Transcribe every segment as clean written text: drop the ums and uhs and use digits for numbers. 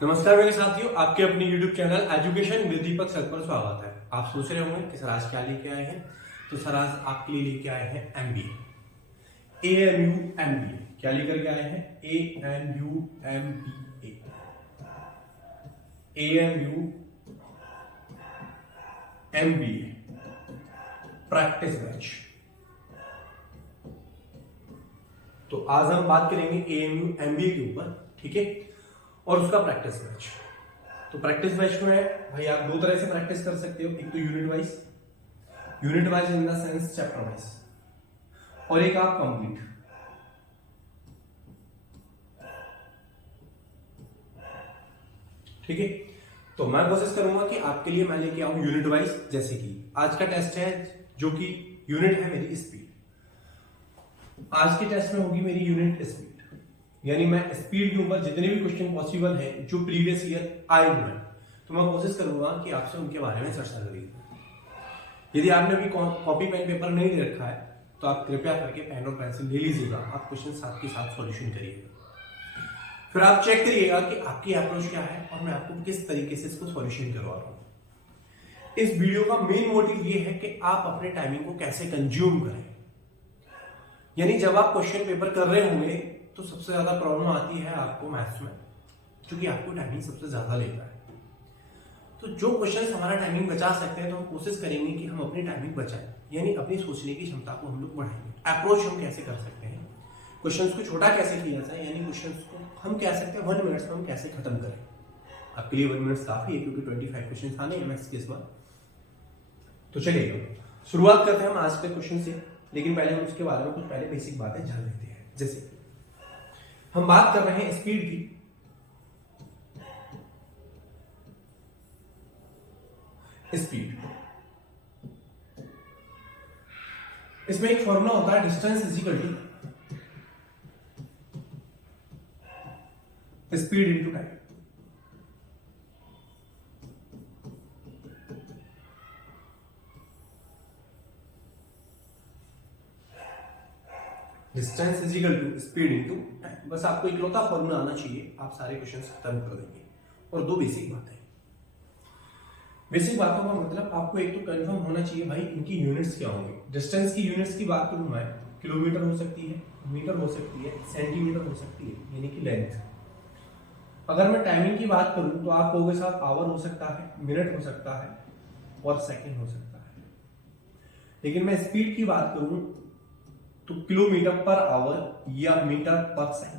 नमस्कार मेरे साथियों, आपके अपने YouTube channel education with Deepak sir पर स्वागत है। आप सोच रहे होंगे कि सर आज क्या लेके आए हैं, तो सर आज आपके लिए लेके आए हैं MBA, AMU MBA। क्या लेकर के आए हैं? AMU MBA, AMU MBA practice batch. तो आज हम बात करेंगे AMU MBA के ऊपर, ठीक है, और उसका प्रैक्टिस बैच। तो प्रैक्टिस बैच में भाई आप दो तरह से प्रैक्टिस कर सकते हो, एक तो unit wise in the sense chapter wise, और एक आप कंप्लीट। ठीक है, तो मैं कोशिश करूंगा कि आपके लिए मैं लेके आऊं यूनिट वाइज। जैसे कि आज का टेस्ट है जो कि यूनिट है मेरी स्पीड। आज के टेस्ट में होगी मेरी यूनिट स्पीड, यानी मैं स्पीड के ऊपर जितने भी क्वेश्चन पॉसिबल है जो प्रीवियस ईयर आए हुए हैं, तो मैं कोशिश करूंगा कि आपसे उनके बारे में चर्चा करिए। यदि आपने अभी कॉपी पेन पेपर नहीं ले रखा है तो आप कृपया करके पेन और पेंसिल ले लीजिएगा, आप क्वेश्चन साथ के साथ सॉल्यूशन करिएगा। फिर आप चेक करिएगा कि आपकी अप्रोच क्या है और मैं आपको किस तरीके से इसको सॉल्यूशन करवा रहा हूं। इस वीडियो का मेन मोटिव ये है कि आप अपने टाइमिंग को कैसे कंज्यूम करें। यानी जब आप क्वेश्चन पेपर कर रहे होंगे तो सबसे ज्यादा प्रॉब्लम आती है आपको मैथ्स में, क्योंकि आपको टाइमिंग सबसे ज्यादा लेता है। तो जो क्वेश्चन हमारा टाइमिंग बचा सकते हैं तो हम कोशिश करेंगे कि हम अपनी टाइमिंग बचाएं, यानी अपनी सोचने की क्षमता को हम लोग बढ़ाएंगे। अप्रोच हम कैसे कर सकते हैं, क्वेश्चंस को छोटा कैसे किया जाए, यानी क्वेश्चंस को हम कह सकते हैं 1 मिनट में हम कैसे खत्म करें। आपके लिए 1 मिनट काफी है, क्योंकि 25 क्वेश्चन आने हैं मैथ्स के इस बार। तो चलिए शुरुआत करते हैं हम आज के क्वेश्चन से, लेकिन पहले हम उसके बारे में कुछ पहले बेसिक बातें जान लेते हैं। जैसे हम बात कर रहे हैं स्पीड की, स्पीड इसमें एक फॉर्मूला होता है distance is equal to speed into time. Distance is equal to speed into time. बस आपको इकलौता फॉर्मूला आना चाहिए, आप सारे क्वेश्चन खत्म कर देंगे। और दो बेसिक बातें, बेसिक बातों का मतलब आपको एक तो कंफर्म होना चाहिए भाई इनकी यूनिट्स क्या होंगी। डिस्टेंस की यूनिट्स की बात करूं मैं, किलोमीटर हो सकती है, मीटर हो सकती है, सेंटीमीटर हो सकती है, यानी कि लेंथ। अगर मैं टाइमिंग की बात करूं तो आप कहोगे साहब आवर हो सकता है, मिनट हो सकता है और सेकंड हो सकता है। लेकिन मैं स्पीड की बात करूं तो किलोमीटर पर आवर या मीटर पर सेकंड।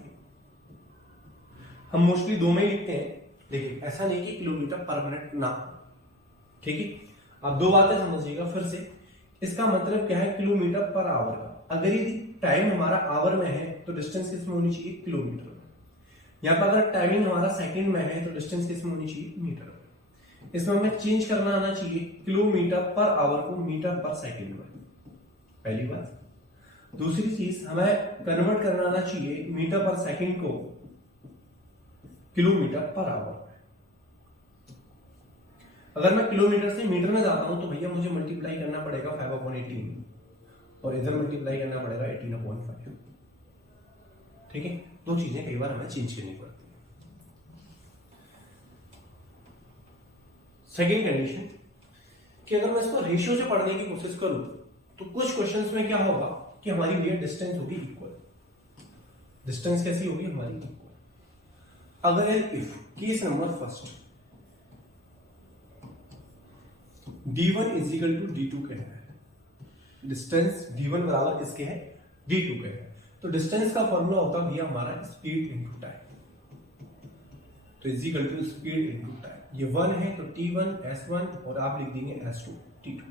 हम मोस्टली दो में लिखते हैं, लेकिन ऐसा नहीं कि किलोमीटर पर मिनट ना। ठीक है, अब दो बातें समझिएगा फिर से। इसका मतलब क्या है किलोमीटर पर आवर का। अगर यदि टाइम हमारा आवर में है तो डिस्टेंस किसमें होनी चाहिए, किलोमीटर में। यहाँ पर अगर टाइमिंग हमारा सेकंड में है तो डिस्टेंस किसमें होनी चाहिए, मीटर में। इसमें हमें चेंज करना आना चाहिए किलोमीटर पर आवर को मीटर पर सेकंड में, पहली बात। दूसरी चीज हमें कन्वर्ट करना आना चाहिए मीटर पर सेकंड को किलोमीटर पर आवर में। अगर मैं किलोमीटर से मीटर में जाता हूं तो भैया मुझे मल्टीप्लाई करना पड़ेगा 5/18 और इधर मल्टीप्लाई करना पड़ेगा 18/5। ठीक है, दो चीजें कई बार हमें चेंज करनी पड़ती है। सेकेंड कंडीशन कि अगर मैं इसको रेशियो से पढ़ने की कोशिश करूं तो कुछ क्वेश्चंस में क्या होगा कि हमारी ये डिस्टेंस होगी इक्वल। डिस्टेंस कैसी होगी हमारी इक्वल। अगर if case number first d1 is equal to d2 कहता है, डिस्टेंस d1 बराबर इसके है d2 के है, तो डिस्टेंस का फॉर्मूला होता भैया हमारा स्पीड इनटू टाइम। तो is equal to speed into time. ये 1 है तो t1 s1 और आप लिख देंगे s2 t2।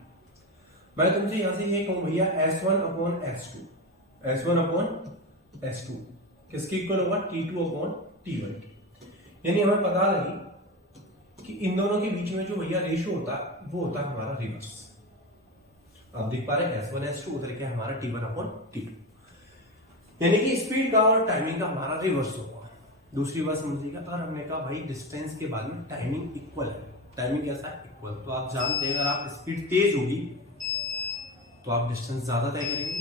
मैं तुमसे यहां से ये कहूं भैया s1 upon s2, s1 upon s2 किसके इक्वल होगा, t2 अपॉन t1। यानी हमें पता लगी कि इन दोनों के बीच में जो भैया रेशियो होता है वो होता है हमारा रिवर्स। आप देख पा रहे हैं s1 s2 उधर क्या हमारा t1 अपॉन t2, यानी कि स्पीड का और टाइमिंग का हमारा रिवर्स होगा। दूसरी बात समझिएगा, अगर हमने कहा भाई डिस्टेंस के बाद में टाइमिंग इक्वल है, टाइमिंग कैसा है, इक्वल, तो आप जानते हैं अगर आप स्पीड तेज होगी तो आप डिस्टेंस ज्यादा तय करेंगे,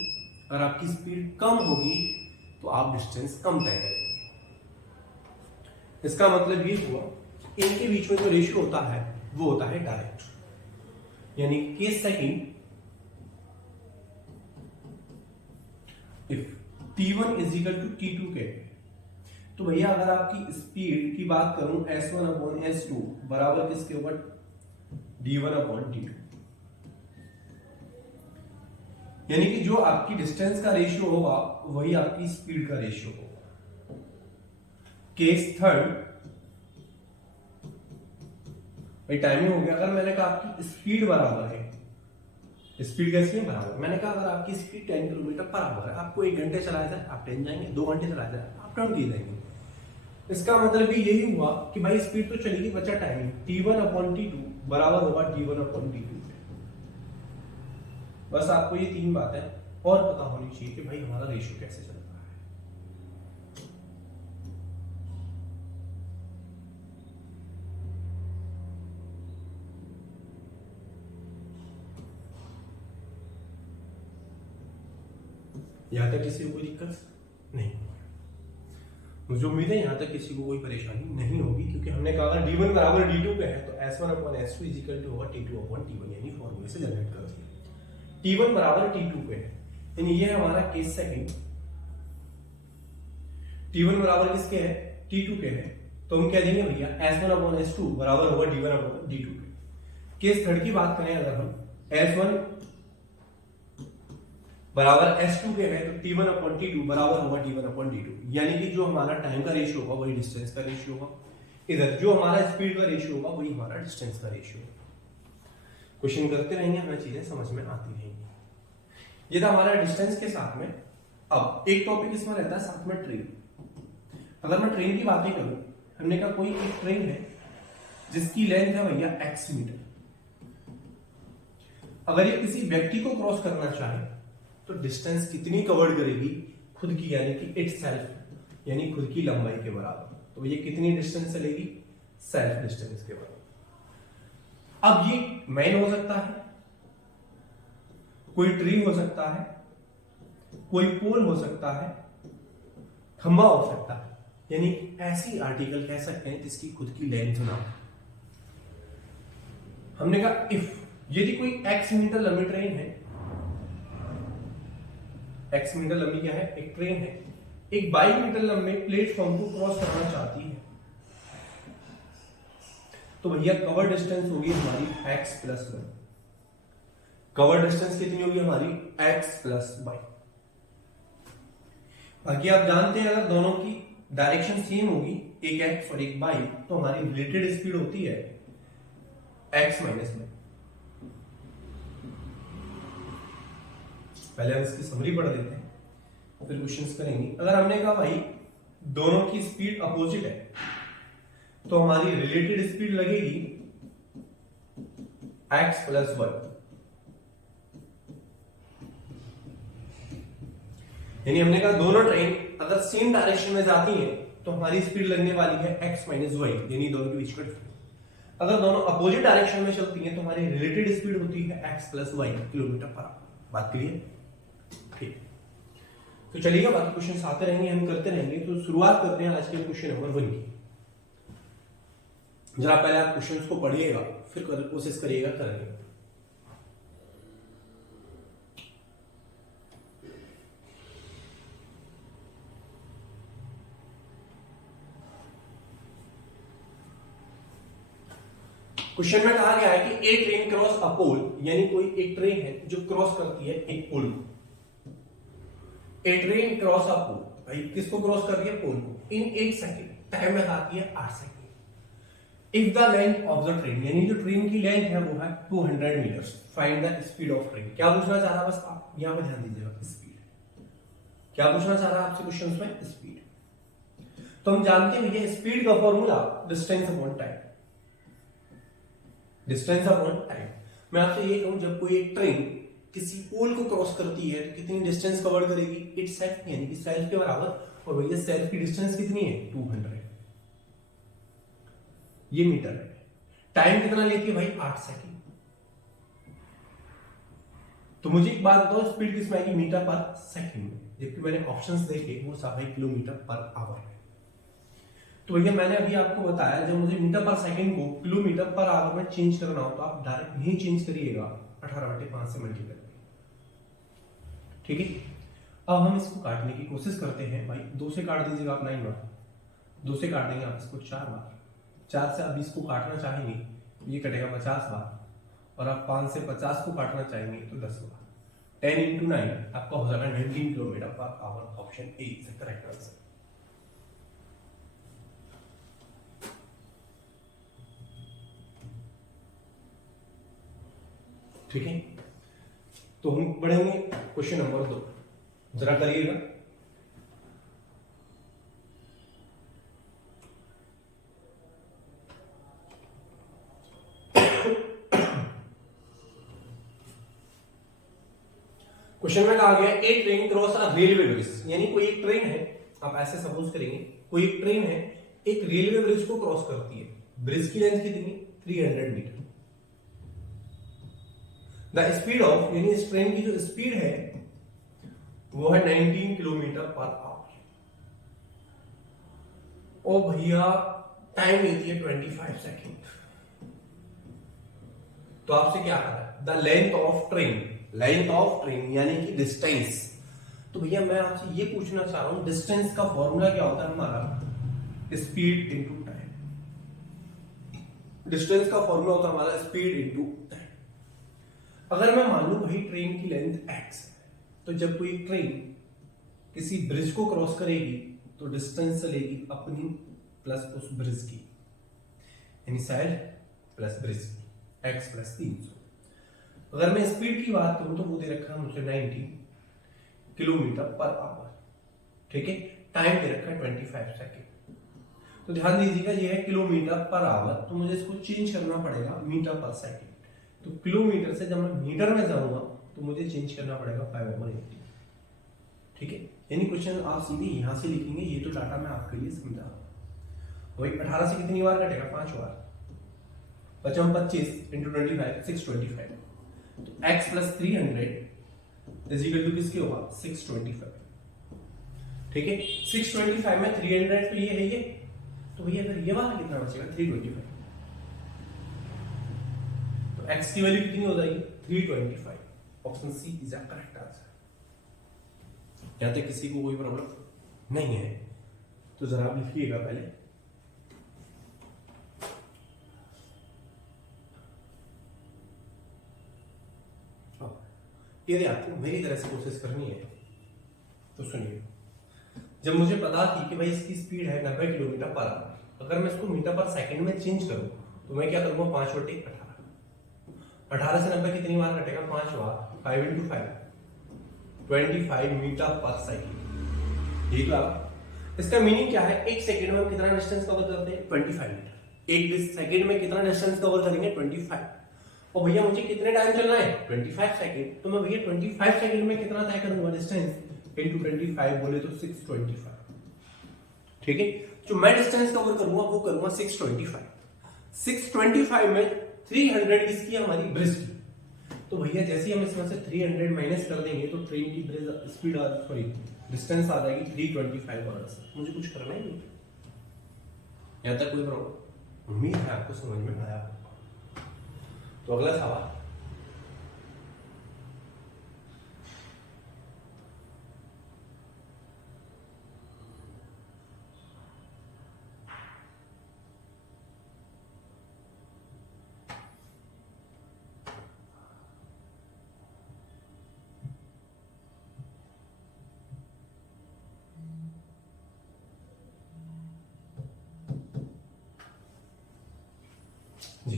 अगर आपकी स्पीड कम होगी तो आप डिस्टेंस कम तय करेंगे। इसका मतलब ये हुआ इनके बीच में जो रेशियो होता है वो होता है डायरेक्ट, यानी case second, if T1 is equal to T2 के, तो भैया अगर आपकी स्पीड की बात करूं S1 अपॉन S2 बराबर किसके ऊपर, D1 अपॉन D2, यानी कि जो आपकी डिस्टेंस का रेशियो होगा वही आपकी स्पीड का रेशियो होगा। केस थर्ड, भाई टाइमिंग हो गया, अगर मैंने कहा आपकी स्पीड बराबर है, स्पीड कैसी है बराबर, मैंने कहा अगर आपकी स्पीड 10 किलोमीटर पर आवर है, आपको 1 घंटे चलाया जाए आप 10 जाएंगे, 2 घंटे चलाया जाए आप 20 जाएंगे। इसका मतलब भी यही हुआ कि भाई स्पीड तो चलेगी, बचा टाइमिंग, T1 अपॉन T2 बराबर होगा D1 अपॉन D2। बस आपको ये 3 बातें और पता होनी चाहिए कि भाई हमारा रेशियो कैसे चल रहा है। यहां तक किसी को कोई दिक्कत नहीं, मुझे उम्मीद है यहां तक किसी को कोई परेशानी नहीं होगी, क्योंकि हमने कहा था D1 बराबर D2 पे है तो S1 upon S2 is equal to होगा T2 अपॉन T1, यानी फॉर्मूले से जनरेट कर दिया। T1 बराबर T2 पे है, यानी ये हमारा केस सेकंड, T1 बराबर किसके है, T2 के है, तो हम कह देंगे भैया S1 अपॉन S2 बराबर होगा D1 अपॉन D2 के। केस थर्ड की बात करें अगर हम, S1 बराबर S2 के है तो T1 अपॉन T2 बराबर होगा D1 अपॉन D2, यानी कि जो हमारा टाइम का रेशियो होगा वही डिस्टेंस का रेशियो होगा, इधर जो हमारा स्पीड का रेशियो होगा वही हमारा डिस्टेंस का रेशियो होगा। क्वेश्चन करते रहेंगे, हमें चीजें समझ में आती रहेंगी। ये था हमारा डिस्टेंस के साथ में। अब एक टॉपिक इसमें रहता है साथ में ट्रेन। अगर मैं ट्रेन की बातें करूं, हमने कहा कोई एक ट्रेन है जिसकी लेंथ है भैया x मीटर, अगर ये किसी व्यक्ति को क्रॉस करना चाहे तो डिस्टेंस कितनी कवर करेगी, खुद की, यानी कि इट सेल्फ, यानी खुद की लंबाई के बराबर। तो ये कितनी डिस्टेंस चलेगी, सेल्फ डिस्टेंस के बराबर। अब ये मैन हो सकता है, कोई ट्री हो सकता है, कोई पोल हो सकता है, खंबा हो सकता है, यानी ऐसी आर्टिकल कह सकते हैं जिसकी खुद की लेंथ ना हो। हमने कहा इफ यदि कोई x मीटर लंबी ट्रेन है, x मीटर लंबी क्या है, एक ट्रेन है, एक 22 मीटर लंबे प्लेटफॉर्म को क्रॉस करना चाहती है, तो भैया कवर डिस्टेंस होगी हमारी x प्लस 1। कवर डिस्टेंस कितनी होगी हमारी, x प्लस 1। बाकी आप जानते हैं अगर दोनों की डायरेक्शन सेम होगी, एक x और एक y, तो हमारी रिलेटेड स्पीड होती है x माइनस 1। पहले हम इसकी समरी पढ़ लेते हैं फिर क्वेश्चंस करेंगे। अगर हमने कहा भाई दोनों की स्पीड अपोजिट है तो हमारी रिलेटेड स्पीड लगेगी x प्लस 1, यानी हमने कहा दोनों ट्रेन अगर सेम डायरेक्शन में जाती हैं तो हमारी स्पीड लगने वाली है x माइनस 1, यानी दोनों के बीच का डिफरेंस। अगर दोनों अपोजिट डायरेक्शन में चलती हैं तो हमारी रिलेटेड स्पीड होती है x plus 1 kilometre per our. बात क्लियर, ठीक। तो चलिएगा बाकी क्वेश्चंस आते रहेंगे, हम करते रहेंगे। तो शुरुआत करते हैं आज के क्वेश्चन नंबर 1 की। जरा पहले आप क्वेश्चंस को पढ़िएगा फिर कोशिश करिएगा करने की। क्वेश्चन में कहा गया है कि ए ट्रेन क्रॉस अ पोल, यानी कोई एक ट्रेन है जो क्रॉस करती है एक पोल को। ए ट्रेन क्रॉस अ पोल, भाई किसको क्रॉस कर रही है, पोल को, इन 8 सेकंड, टाइम लगाती है 8 second. If the length of the train, यानी जो ट्रेन की लेंथ है वो है 200 metres, find the speed of train. क्या पूछना चाह रहा, बस आप यहां पर ध्यान दीजिएगा, स्पीड। क्या पूछना चाह रहा है आपसे क्वेश्चन में, स्पीड। तो हम जानते हैं ये स्पीड का formula distance upon time, distance upon time. मैं आपसे ये कहूं जब कोई एक ट्रेन किसी पोल को क्रॉस करती है तो कितनी डिस्टेंस कवर करेगी, इट सेल्फ, यानी कि सेल्फ के बराबर। और भैया सेल्फ की डिस्टेंस कितनी है, 200, ये मीटर है। टाइम कितना लेती है भाई, 8 सेकंड। तो मुझे एक बात बताओ, स्पीड किसमें आएगी, मीटर पर सेकंड में, जबकि मैंने ऑप्शंस देखे वो सब है किलोमीटर पर आवर है। तो भैया मैंने अभी आपको बताया जब मुझे मीटर पर सेकंड को किलोमीटर पर आवर में चेंज करना हो तो आप डायरेक्ट नहीं चेंज करिएगा 18/5 से मल्टीप्लाई। ठीक है, अब हम इसको काटने की कोशिश करते हैं। भाई 2 से काट दीजिएगा आप 9 बार, 2 से काट देंगे आप इसको 4 बार, 4 से आप इसको काटना चाहेंगे तो ये कटेगा 50 बार, और आप 5 से 50 को काटना चाहेंगे तो 10 बार। 10 × 9 आपका हो जाएगा 19 kilometre per our. Option A is the correct answer. ठीक है, तो हम पढ़ेंगे क्वेश्चन नंबर 2, जरा करिएगा। क्वेश्चन में कहा गया a train cross a railway bridge, यानी कोई एक ट्रेन है, आप ऐसे सपोज करेंगे कोई एक ट्रेन है एक रेलवे ब्रिज को क्रॉस करती है। ब्रिज की लेंथ कितनी? 300 मीटर। द स्पीड ऑफ, यानी इस ट्रेन की जो स्पीड है वो है 19 किलोमीटर पर आवर। ओ भैया टाइम लेती है 25 सेकेंड। तो आपसे क्या कहा है? The length of train, length of train यानी कि डिस्टेंस। तो भैया मैं आपसे ये पूछना चाह रहा हूं डिस्टेंस का फॉर्मूला क्या होता है हमारा? Speed into time. डिस्टेंस का फॉर्मूला होता है हमारा स्पीड इनटू टाइम। अगर मैं मान लूं भाई ट्रेन की लेंथ x, तो जब कोई ट्रेन किसी ब्रिज को क्रॉस करेगी तो डिस्टेंस चलेगी अपनी प्लस उस ब्रिज की, यानी साइड प्लस ब्रिज की, x प्लस 300। अगर मैं स्पीड की बात करूं तो वो दे रखा है मुझे 90 किलोमीटर पर आवर। ठीक है, टाइम दे रखा है 25 सेकेंड। तो ध्यान दीजिएगा ये है किलोमीटर पर आवर, तो मुझे इसको चेंज करना पड़ेगा मीटर पर सेकेंड। तो किलोमीटर से जब मैं मीटर में जाऊंगा तो मुझे चेंज करना पड़ेगा 5/80। ठीक है, यानी क्वेश्चन आप सीधे यहां से लिखेंगे। ये तो डाटा मैं आपके लिए समझा रहा हूं। वही 18 से कितनी बार कटेगा? 5 बार। 55 25 × 25 625। तो x plus 300 is equal to किसके होगा? 625। ठीक है, 625 में 300 तो ये है ये, तो भैया अगर ये वाला कितना बचेगा? 325। तो x की वैल्यू कितनी हो जाएगी? 325। Option C is the correct answer. यहां तक किसी को कोई प्रॉब्लम नहीं है तो जरा आप लिखिएगा पहले। यदि आपको मेरी तरह से कोशिश करनी है तो सुनिए। जब मुझे पता थी कि भाई इसकी स्पीड है 90 किलोमीटर पर आवर, अगर मैं इसको मीटर पर सेकंड में चेंज करूं तो मैं क्या करूंगा? 5/18। 18 से 90 कितनी बार कटेगा? 5 बार। 5 × 5 25 मीटर पर सेकेंड। ठीक है, इसका मीनिंग क्या है? एक सेकंड में हम कितना डिस्टेंस कवर करते हैं? 25 मीटर। एक सेकंड में कितना डिस्टेंस कवर करेंगे? 25। और भैया मुझे कितने टाइम चलना है? 25 सेकंड। तो मैं भैया 25 सेकंड में कितना तय करूंगा डिस्टेंस? इनटू 25 बोले तो 625। ठीक है, जो मैं डिस्टेंस कवर करूंगा वो करूंगा 625। 625 में 300 किसकी? हमारी ब्रिज की। तो भैया जैसे ही हम इसमें से 300 माइनस कर देंगे तो ट्रेन की ब्रिज स्पीड सॉरी डिस्टेंस आ जाएगी 325 आवर्स। मुझे कुछ करना ही नहीं। यहां तक कोई प्रॉब्लम? उम्मीद है आपको समझ में आया। तो अगला सवाल, जी।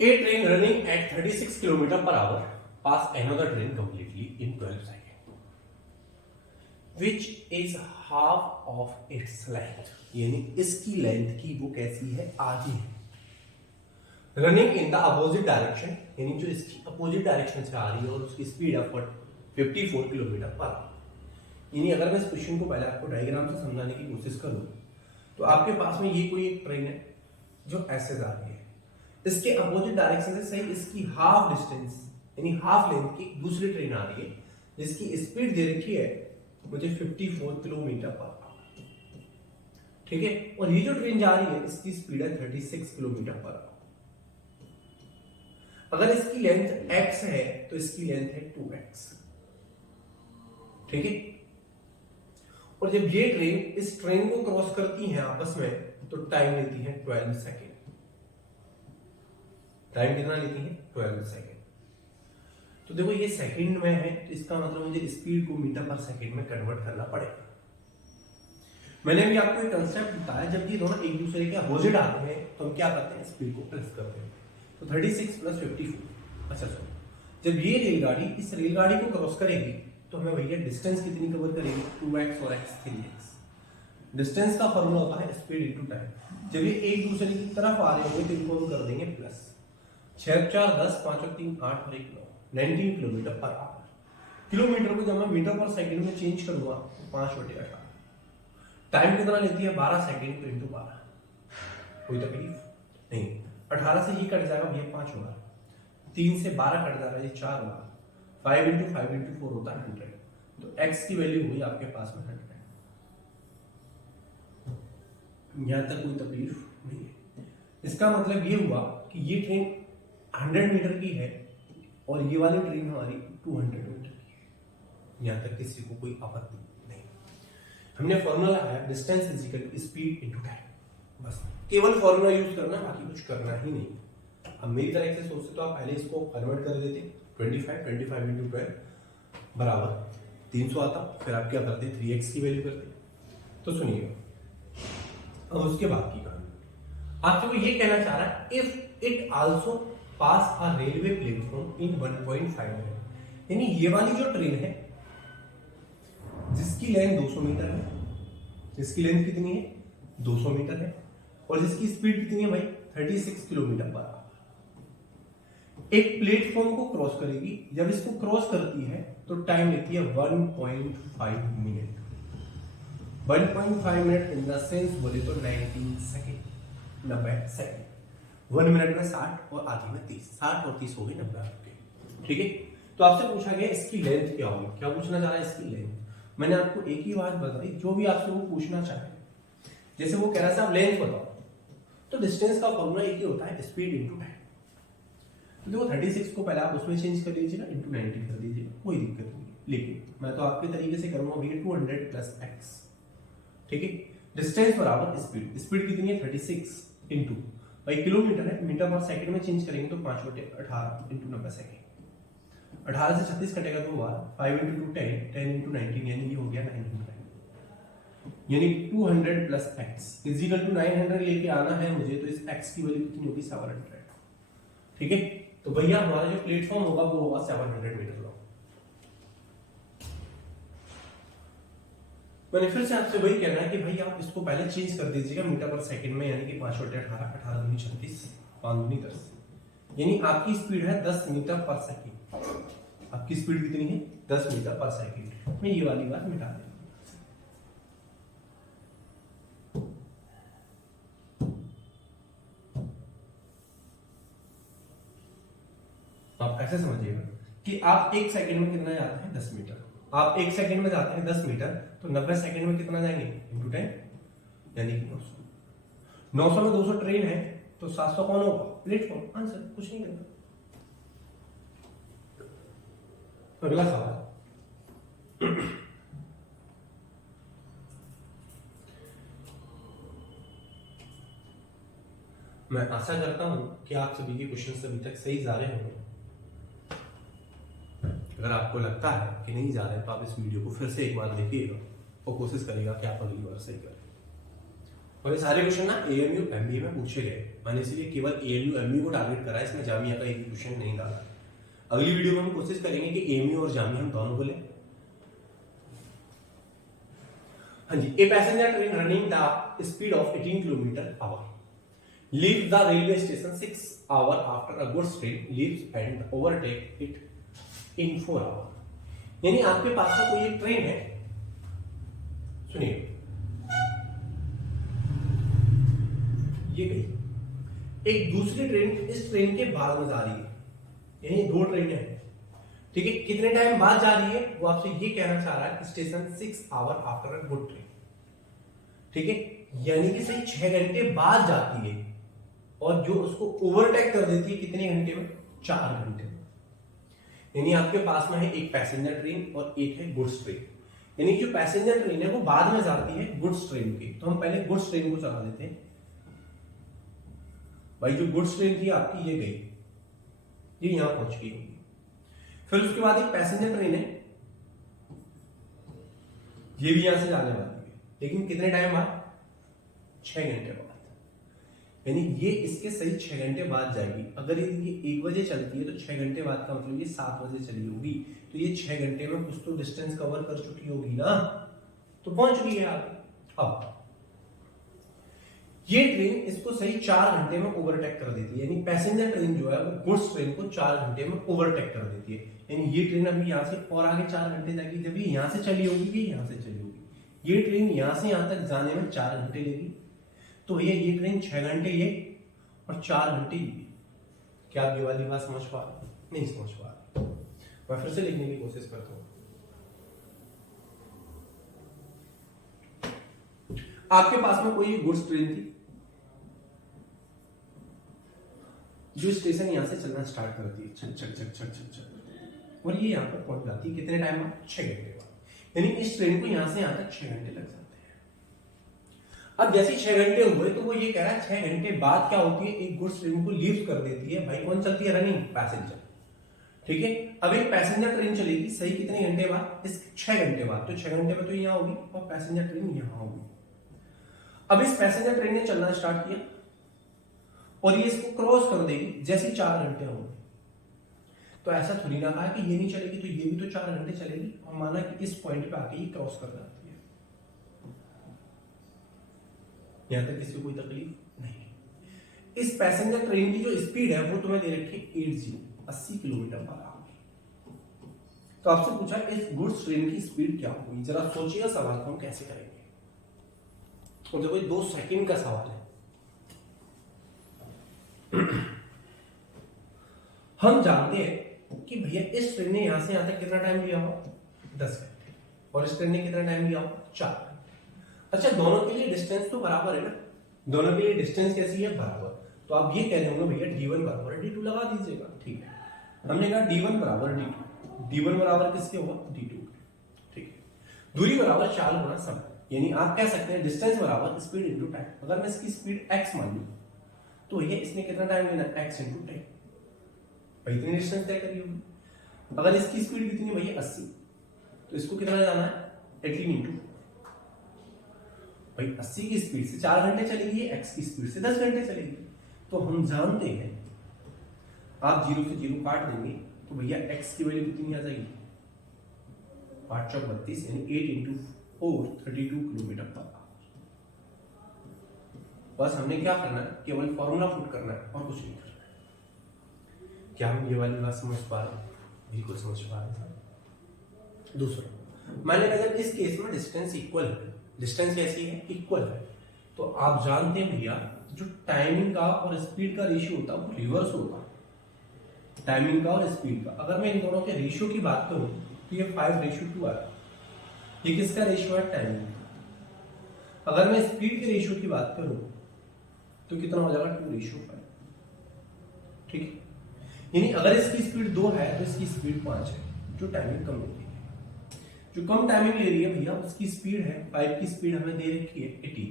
A train running at 36 km per hour pass another train completely in 12 seconds, which is half of its length. यानी इसकी लेंथ की वो कैसी है? आधी है। Running in the opposite direction, यानी जो इसकी अपोजिट डायरेक्शन से आ रही है और उसकी speed of 54 kilometre per our. यानी अगर मैं इस क्वेश्चन को पहले आपको डायग्राम से समझाने की कोशिश करूं तो आपके पास में ये कोई एक ट्रेन है जो ऐसे जा रही है, इसके अपोजिट डायरेक्शन से सही इसकी हाफ डिस्टेंस यानी हाफ लेंथ की दूसरी ट्रेन आ रही है जिसकी स्पीड दे रखी है मुझे 54 किलोमीटर पर आवर। ठीक है, और ये जो ट्रेन जा रही है इसकी स्पीड है 36 किलोमीटर पर आवर। अगर इसकी लेंथ x है तो इसकी लेंथ है 2x, ठीक है। और जब ये ट्रेन इस ट्रेन को क्रॉस करती है आपस में तो टाइम लेती है 12 सेकेंड। टाइम कितना लेती है? 12 सेकेंड। तो देखो ये सेकंड में है, तो इसका मतलब मुझे स्पीड को मीटर पर सेकंड में कन्वर्ट करना पड़ेगा। मैंने भी आपको एक कंसेप्ट बताया, जब ये दोनों एक दूसरे के अपोजिट आते हैं तो हम क्या करते हैं? स्पीड को प्लस करते हैं। तो 36 प्लस 54। अच्छा सुनो, जब ये रेलगाड़ी इस रेलगाड़ी को क्रॉस करेगी तो हमें भैया डिस्टेंस कितनी कवर करेगी? 2x और x 3x। डिस्टेंस का फॉर्मूला होता है स्पीड इनटू टाइम। जब ये एक दूसरे की तरफ आ रहे होंगे तो इनको हम कर देंगे प्लस। 6 4 10 5 और 3 8 और 1 9, 19 किलोमीटर पर आवर। किलोमीटर को जब मैं मीटर पर सेकंड में चेंज करूंगा तो 5/18। टाइम कितना लेती है? 12 सेकंड, तो इनटू 12। कोई तकलीफ नहीं। 18 से ये कट जाएगा भैया 5 होगा, 3 से 12 कट जाएगा ये 4 होगा, 5 इंटू 5 इंटू 4 होता है 100। तो x की वैल्यू हुई आपके पास में 100। यहां तक कोई तकलीफ नहीं है। इसका मतलब ये हुआ कि ये ट्रेन 100 मीटर की है और ये वाली ट्रेन हमारी 200 मीटर की है। यहां तक किसी को कोई आपत्ति नहीं। हमने फॉर्मूला लगाया distance is equal to speed into time, बस केवल फॉर्मूला यूज करना, बाकी कुछ करना ही नहीं। अब मेरी तरह से सोचते तो आप पहले इसको कन्वर्ट कर देते। 25 इंटू 12 बराबर 300 आता, फिर आप क्या करते? 3x की वैल्यू करते। तो सुनिए अब उसके बाद की कहानी। आपसे वो ये कहना चाह रहा है if it also pass a railway platform in 1.5 minute, यानी ये वाली जो ट्रेन है जिसकी लेंथ 200 मीटर है, जिसकी लेंथ कितनी है? 200 मीटर है, और जिसकी स्पीड कितनी है भाई? 36 किलोमीटर पर आवर, एक प्लेटफॉर्म को क्रॉस करेगी। जब इसको क्रॉस करती है तो टाइम लेती है 1.5 minute. 1.5 minute in the sense बोले तो 19 सेकेंड, 90 सेकेंड। 1 मिनट में 60 और आधी में 30, 60 और 30 हो गई 90 आपके, ठीक है। तो आपसे पूछा गया इसकी लेंथ क्या होगी? क्या पूछना चाह रहा है? इसकी लेंथ। मैंने आपको एक ही बात बताई, जो भी आपसे वो पूछना चाहे, जैसे वो कह रहा है साहब लेंथ बताओ, तो डिस्टेंस का फॉर्मूला एक ही होता है स्पीड इनटू टाइम। तो देखो 36 को पहले आप उसमें चेंज कर लीजिएगा, इंटू 90 कर दीजिएगा, कोई दिक्कत नहीं। लेकिन मैं तो आपके तरीके से करूंगा भैया 200 प्लस x, ठीक है। डिस्टेंस बराबर स्पीड, स्पीड कितनी है? 36 इंटू भाई किलोमीटर है, मीटर पर सेकंड में चेंज करेंगे तो 5/18 इंटू 90 सेकेंड। 18 से 36 कटेगा तो हुआ 5 इंटू 2 10, 10 इंटू 19, यानी ये हो गया 900, यानी 200 plus x is equal to 900 लेके आना है मुझे, तो इस x की वैल्यू कितनी होगी? 700, ठीक है। तो भैया हमारा जो प्लेटफॉर्म होगा वो होगा 700 मीटर लॉन्ग। मैंने फिर से आपसे वही कहना है कि भाई आप इसको पहले चेंज कर दीजिएगा मीटर पर सेकंड में, यानी कि 5/18, 18 दूनी 36, 5 दूनी 10, यानी आपकी स्पीड है 10 मीटर पर सेकंड। आपकी स्पीड कितनी है? 10 मीटर पर सेकंड। मैं ये वाली बात मिटा दूंगा। आप ऐसे समझिएगा कि आप एक सेकंड में कितना जाते हैं? 10 मीटर। आप एक सेकंड में जाते हैं 10 मीटर, तो 90 सेकंड में कितना जाएंगे? इंटू 10, यानी कि 900। 900 में 200 ट्रेन है, तो 700 कौन होगा? प्लेटफॉर्म। आंसर, कुछ नहीं करना। अगला सवाल, मैं आशा करता हूं कि आप सभी के क्वेश्चन अभी तक सही जा रहे होंगे। अगर आपको लगता है कि नहीं जा रहे तो आप इस वीडियो को फिर से एक बार देखिएगा और कोशिश करिएगा कि आप अगली बार सही करें। और ये सारे क्वेश्चन ना AMU MBA में पूछे गए, मैंने इसलिए केवल AMU MBA को टारगेट करा है, इसमें जामिया का एक भी क्वेश्चन नहीं डाला। अगली वीडियो में हम कोशिश करेंगे कि AMU और जामिया हम दोनों को लें। हाँ जी, a passenger train running the speed of 18 kilometre hour leaves the railway station 6 hours after a goods train leaves and overtake it in 4 hours। यानी आपके पास में कोई एक ट्रेन है, सुनिए, ये गई, एक दूसरी ट्रेन इस ट्रेन के बाद में जा रही है, यानी 2 ट्रेनें हैं, ठीक है। कितने टाइम बाद जा रही है वो आपसे ये कहना चाह रहा है, station 6 hours after a good train, ठीक है। यानी कि सही 6 घंटे बाद जाती है, और जो उसको ओवरटेक कर देती है कितने घंटे में? 4 घंटे में। यानी आपके पास में है एक पैसेंजर ट्रेन और एक है गुड्स ट्रेन। यानी जो पैसेंजर ट्रेन है वो बाद में जाती है गुड्स ट्रेन की, तो हम पहले गुड्स ट्रेन को चला देते हैं। भाई जो गुड्स ट्रेन थी आपकी ये गई, ये यहां पहुंच गई होगी। फिर उसके बाद एक पैसेंजर ट्रेन है, ये भी यहां से जाने वाली है, लेकिन कितने टाइम बाद? 6 घंटे बाद। यानी ये इसके सही 6 घंटे बाद जाएगी। अगर ये 1 बजे चलती है तो 6 घंटे बाद का मतलब ये 7 बजे चली होगी, तो ये 6 घंटे में कुछ तो डिस्टेंस कवर कर चुकी होगी ना, तो पहुंच गई है आप। अब ये ट्रेन इसको सही 4 घंटे में ओवरटेक कर देती है। यानी पैसेंजर ट्रेन जो है वो गुड्स ट्रेन को 4 घंटे में ओवरटेक कर देती है। यानी ये ट्रेन अभी यहां से और आगे 4 घंटे जाएगी, जब ये यहां से चली होगी, ये यहां से चली होगी। ये ट्रेन यहां से यहां तक जाने में 4 घंटे लेगी, तो ये ट्रेन 6 घंटे ये और 4 घंटे ये। क्या आप ये वाली बात समझ पा रहे? नहीं समझ पा रहे? मैं फिर से लिखने की कोशिश करता हूं। आपके पास में कोई गुड्स ट्रेन थी जो स्टेशन यहां से चलना स्टार्ट करती है, छक छक छक छक छक छक, और ये यहां पर पहुंच जाती है कितने टाइम में? 6 घंटे बाद। यानी इस ट्रेन को यहां से यहां तक 6 घंटे लग जाते हैं। अब जैसे 6 घंटे हुए तो वो ये कह रहा है 6 घंटे बाद क्या होती है? एक गुड्स ट्रेन को लीव कर देती है। भाई कौन चलती है? Running passenger. ठीक है, अब एक पैसेंजर ट्रेन चलेगी सही कितने घंटे बाद? इस 6 घंटे बाद। तो 6 घंटे में तो यहां होगी और पैसेंजर ट्रेन यहां होगी। अब इस पैसेंजर ट्रेन ने चलना स्टार्ट किया और ये इसको क्रॉस कर देगी जैसे 4 घंटे होंगे। तो ऐसा थोड़ी ना कहा कि ये नहीं चलेगी तो ये भी तो 4 घंटे चलेगी, और माना कि इस पॉइंट पे आके ये क्रॉस कर जाती है। यहां तक किसी को कोई तकलीफ नहीं। इस पैसेंजर ट्रेन की जो स्पीड है वो तुम्हें दे रखी है 80 किलोमीटर पर आवर। तो आपसे पूछा इस गुड्स ट्रेन की स्पीड क्या होगी? जरा सोचिएगा सवाल को हम कैसे करेंगे। और देखो 2 सेकंड का सवाल है। हम जानते हैं कि भैया इस ट्रेन ने यहां से यहां तक कितना टाइम लिया होगा? 10 घंटे। और इस ट्रेन ने कितना टाइम लिया होगा? 4। अच्छा, दोनों के लिए डिस्टेंस तो बराबर है ना? दोनों के लिए डिस्टेंस कैसी है? बराबर। तो आप ये कह रहे होंगे भैया d1 बराबर d2 लगा दीजिएगा। ठीक है, हमने कहा d1 बराबर d2। d1 बराबर किसके होगा? d2। ठीक है, दूरी बराबर 4 गुना समय। यानी आप कह सकते हैं डिस्टेंस बराबर स्पीड इनटू टाइम। अगर मैं इसकी स्पीड x मान लूं तो ये इसने कितना टाइम लेना? x into time. भाई इतनी डिस्टेंस तय करी होगी। अगर इसकी स्पीड कितनी है भैया? 80, तो इसको कितना जाना है? 18 इनटू। भाई 80 की स्पीड से 4 घंटे चलेगी, x की स्पीड से 10 घंटे चलेगी। तो हम जानते हैं, आप 0 से 0 काट देंगे तो भैया x की वैल्यू कितनी आ जाएगी? 5 चौक 32, यानी 8 इंटू 4 32 किलोमीटर पर आवर। बस हमने क्या करना है? केवल फॉर्मूला पुट करना है और कुछ नहीं करना है। क्या हम ये वाली बात समझ पा रहे हैं? बिल्कुल समझ पा रहे हैं। दूसरा, मैंने कहा जब इस केस में डिस्टेंस इक्वल है, डिस्टेंस कैसी है? इक्वल है, तो आप जानते हैं भैया जो टाइमिंग का और स्पीड का रेशियो होता है वो रिवर्स होता है। टाइमिंग का और स्पीड का, अगर मैं इन दोनों के रेशियो की बात करूं तो ये 5:2 आ रहा है। ये किसका रेशियो है? टाइमिंग का। अगर मैं स्पीड के रेशियो की बात करूं तो कितना हो जाएगा? 2:5। ठीक है, यानी अगर इसकी स्पीड 2 है तो इसकी स्पीड 5 है, जो टाइमिंग कम होती है। जो कम टाइमिंग ले रही है भैया उसकी स्पीड है 5 की स्पीड हमें दे रखी है 18,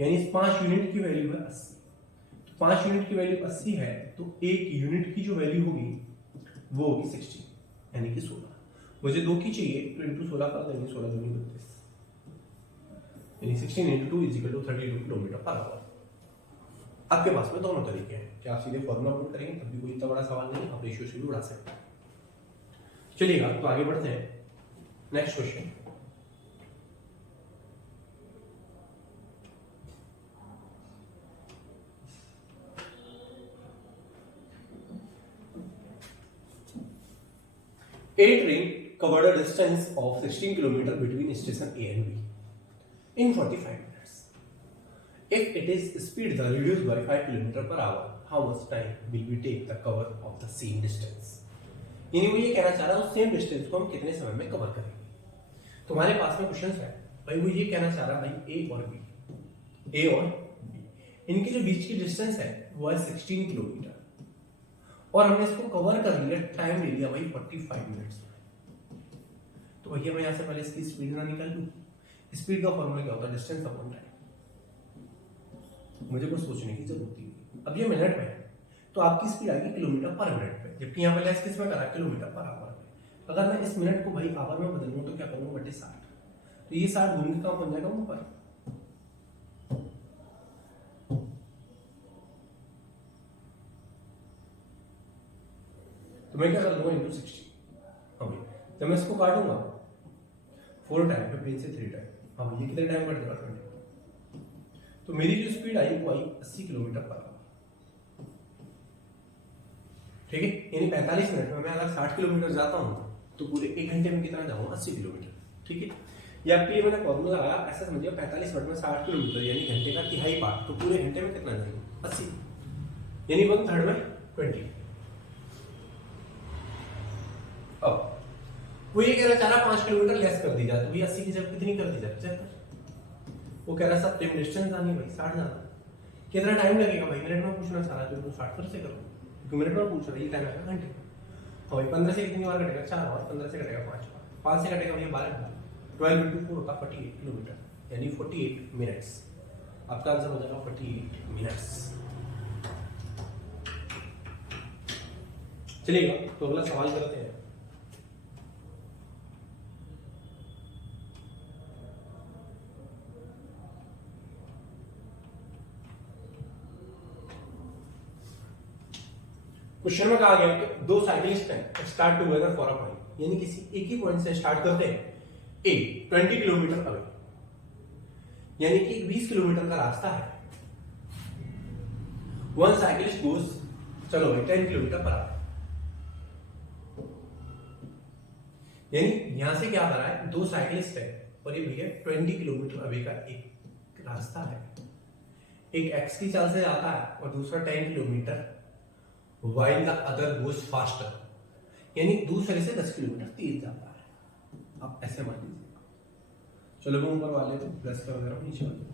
यानी इस 5 यूनिट की वैल्यू है 80। तो 5 यूनिट की वैल्यू 80 है तो 1 यूनिट की जो वैल्यू होगी वो होगी 16, यानी कि 16। मुझे 2 की चाहिए तो इंटू 16 कर देंगे, 16 दूनी 32, यानी 16 into 2 is equal to 32 kilometre per hour. आपके पास में दोनों तरीके हैं कि आप सीधे फॉर्मूला पुट करेंगे तब भी कोई इतना बड़ा सवाल नहीं, आप रेशियो से भी उड़ा सकते हैं। चलिएगा तो आगे बढ़ते हैं। Next question, A train covered a distance of 16 km between station A and B in 45 minutes. If it is speed the reduced by 5 km per hour, how much time will we take the cover of the same distance? यानी वो ये कहना चाह रहा है उस same distance को हम कितने समय में कवर करेंगे। तुम्हारे पास में क्वेश्चन है भाई, वो ये कहना चाह रहा है भाई A और B ए और बी, इनके जो बीच की डिस्टेंस है वो है 16 किलोमीटर, और हमने इसको कवर कर लिया, टाइम ले लिया भाई 45 मिनट्स। तो भैया मैं यहां से पहले इसकी स्पीड ना निकाल लूं। स्पीड का फॉर्मूला क्या होता है? Distance upon time. मुझे कुछ सोचने की जरूरत नहीं। अब ये मिनट में है तो आपकी स्पीड आएगी किलोमीटर पर मिनट पे, जबकि यहाँ पे लेस किस में करा, किलोमीटर पर आवर पे। अगर मैं इस मिनट को भाई आवर में बदलूं तो क्या करूंगा, बटे 60, तो ये 60 गुणित का बन जाएगा ऊपर। तो मैं क्या कर लूंगा, इंटू 60। हाँ भाई, जब मैं इसको काटूंगा 4 टाइम पे पेन से 3 टाइम, हाँ भाई ये कितने टाइम कट देगा, 20। तो मेरी जो स्पीड आई वो आई 80 किलोमीटर पर आवर। ठीक है, यानी 45 मिनट में मैं अगर 60 किलोमीटर जाता हूँ तो पूरे 1 घंटे में कितना जाऊंगा, 80 किलोमीटर। ठीक है, ये आपके लिए मैंने फॉर्मूला लगाया, ऐसा समझिए 45 मिनट में 60 किलोमीटर यानी घंटे का तिहाई पार्ट, तो पूरे घंटे में कितना जाएंगे, 80, यानी 1/3 में 20। अब वो ये कह रहा है 5 किलोमीटर लेस कर दी जाए, तो भैया 80 की जगह कितनी कर दी जाए, 75। वो कह रहा है सब सेम डिस्टेंस आनी भाई, 60 जाना। कितना टाइम लगेगा भाई, मिनट में पूछना चाह रहा है तो 60 फिर से करो, क्योंकि मिनट में पूछ रहा है, ये टाइम आएगा घंटे। तो भाई 15 से कितनी बार कटेगा, 4 बार, 15 से कटेगा 5 बार, 5 से कटेगा भैया 12 बार, 12 into 4 होता 48 किलोमीटर, यानी 48 मिनट्स। आपका आंसर हो जाएगा 48 मिनट्स। चलिएगा, तो अगला सवाल करते हैं। क्वेश्चन में कहा गया कि दो साइकिलिस्ट हैं, start together for a point, यानी किसी एक ही पॉइंट से स्टार्ट करते हैं, ए 20 किलोमीटर अवे, यानी कि 20 किलोमीटर का रास्ता है। वन साइकिलिस्ट गोज, चलो भाई 10 किलोमीटर पर आवर, यानी यहां से क्या कर रहा है, दो साइकिलिस्ट है और ये भैया 20 किलोमीटर अवे का एक रास्ता है। एक एक्स की चाल से आता है और दूसरा 10 kilometre, while the other goes faster, यानी दूसरे से 10 किलोमीटर तेज जाता है। आप ऐसे मान लीजिए, चलो मैं ऊपर वाले को प्लस कर दे रहा हूं, नीचे वाले को।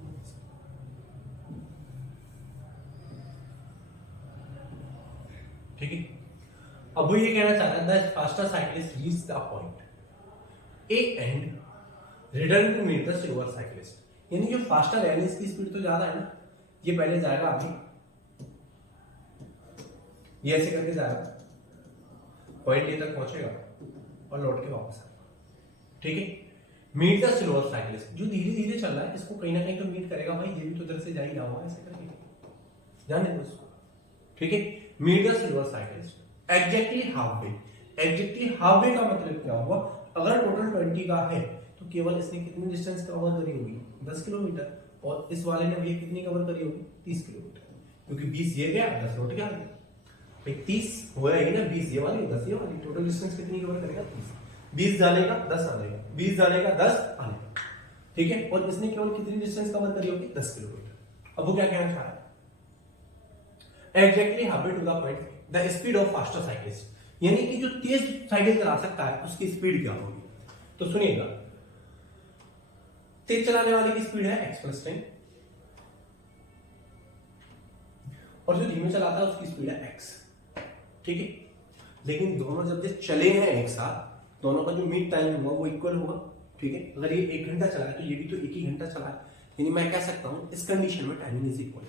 ठीक है, अब वो ये कहना चाहता है the faster cyclist reach the point A and return to meet the slower cyclist, यानी जो फास्टर है इसकी स्पीड तो ज्यादा है ना, ये पहले जाएगा अभी, ये ऐसे करके जाएगा, पॉइंट ए तक पहुंचेगा और लौट के वापस आएगा। ठीक है, मीट द स्लोअर साइकिलिस्ट, जो धीरे धीरे चल रहा है इसको कहीं ना कहीं तो मीट करेगा भाई, ये भी तो इधर से जा ही रहा होगा, ऐसे करके जाने दो उसको। ठीक है, meet the slower cyclist exactly half way. Exactly half way का मतलब क्या हुआ, अगर टोटल 20 का है तो केवल इसने कितनी डिस्टेंस कवर करी होगी, 10 किलोमीटर, और इस वाले ने भी कितनी कवर करी होगी, 30 किलोमीटर, क्योंकि 20 ये गया 10 लौट के आ गया। 30 हो जाएगी ना, 20 ये वाली 10 ये वाली, टोटल डिस्टेंस कितनी कवर करेगा, 30। 20 जाने का 10 आने का, 20 जाने का 10 आने का। ठीक है, और इसने केवल कितनी डिस्टेंस कवर करी होगी, 10 किलोमीटर। अब वो क्या कहना चाह रहा है, exactly half way to the point the speed of faster cyclist, यानी कि जो तेज साइकिल चला सकता है उसकी स्पीड क्या होगी। तो सुनिएगा, तेज चलाने वाले की स्पीड है x प्लस 10, और जो धीमे चलाता है उसकी स्पीड है x। ठीक है, लेकिन दोनों जब ये चले हैं एक साथ, दोनों का जो मीट टाइम होगा वो इक्वल होगा। ठीक है, अगर ये 1 घंटा चला है तो ये भी तो 1 ही घंटा चला है, यानी मैं कह सकता हूं इस कंडीशन में टाइमिंग इज इक्वल।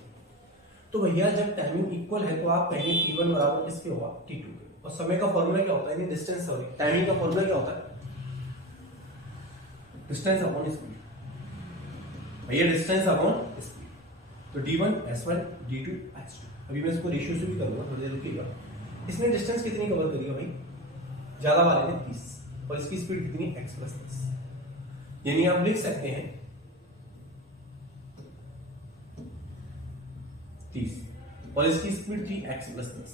तो भैया जब टाइमिंग इक्वल है तो आप कहेंगे t1 बराबर किसके होगा, t2 के। और समय का फॉर्मूला क्या होता है, यानी डिस्टेंस, सॉरी टाइमिंग का फॉर्मूला क्या होता है, डिस्टेंस अपॉन स्पीड। भैया डिस्टेंस अपॉन स्पीड, तो d1 s1 d2 s2। अभी मैं इसको रेशियो से भी करूंगा, थोड़ी देर रुकिएगा। इसने डिस्टेंस कितनी कवर करी है भाई, ज्यादा वाले ने 30, और इसकी स्पीड कितनी, x प्लस 30, यानी आप लिख सकते हैं 30, और इसकी स्पीड थी x प्लस 30।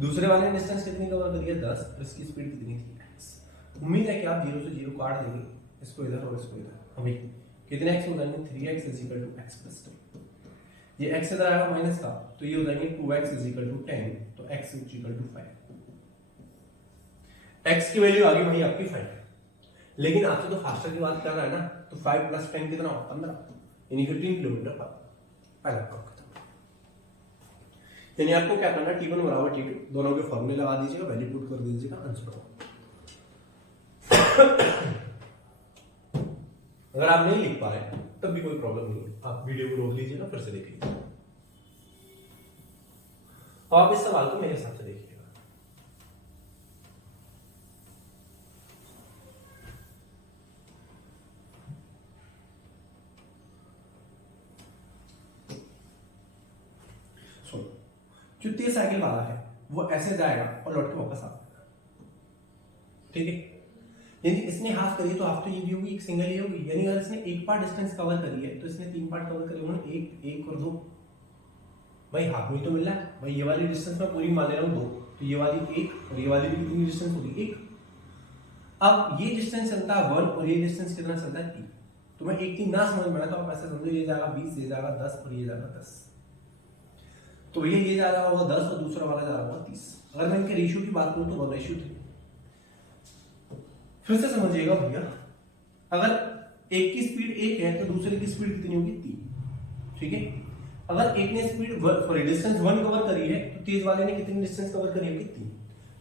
दूसरे वाले ने डिस्टेंस कितनी कवर करी है, 10, और इसकी स्पीड कितनी थी, x। उम्मीद है कि आप 0 से 0 काट देंगे, इसको इधर और इसको इधर। हमें कितने x हो जाएंगे, 3x is equal to x plus 10। ये x इधर आएगा माइनस का, तो ये हो जाएंगे 2x इज इक्वल टू 10, तो x is equal to 5। x की वैल्यू आ गई भाई आपकी 5, लेकिन आपसे तो फास्टर की बात कर रहा है ना, तो 5 प्लस 10 कितना होगा, 15। यानी 15 किलोमीटर पर पहला काम खत्म। यानी आपको क्या करना है, T1 बराबर T2 दोनों के फॉर्मूले लगा दीजिएगा, वैल्यू पुट कर दीजिएगा, आंसर। अगर आप नहीं लिख पा रहे तब भी कोई प्रॉब्लम नहीं है, आप वीडियो को रोक लीजिएगा, फिर से देख लीजिए। अब आप इस सवाल को मेरे हिसाब से देखिएगा। सुनो, जो तेज साइकिल वाला है वो ऐसे जाएगा और लौट के वापस आ जाएगा, ठीक है। यदि इसने हाफ करी तो हाफ तो ये भी होगी, एक सिंगल ये होगी। यानी अगर इसने एक पार्ट डिस्टेंस कवर करी है तो इसने 3 पार्ट कवर करे होंगे, एक, एक और 2। भाई हाफ में तो मिल रहा है, भाई ये वाली डिस्टेंस मैं पूरी मान ले रहा हूँ 2, तो ये वाली 1 और ये वाली भी कितनी डिस्टेंस होगी, 1। अब ये डिस्टेंस चलता है 1 और ये डिस्टेंस कितना चलता है 3। तो मैं 1 3 ना समझ में आया तो आप ऐसे समझो, ये जाएगा 20, ये जाएगा 10 और ये जाएगा 10। तो भैया ये जा रहा होगा 10 और दूसरा वाला जा रहा होगा 30। अगर मैं इनके रेशियो की बात करूं तो 1:3। फिर से समझिएगा भैया, अगर एक की स्पीड 1 है तो दूसरे की स्पीड कितनी होगी 3, ठीक है। अगर एक ने स्पीड सॉरी डिस्टेंस 1 कवर करी है तो तेज वाले ने कितनी डिस्टेंस कवर करी होगी 3।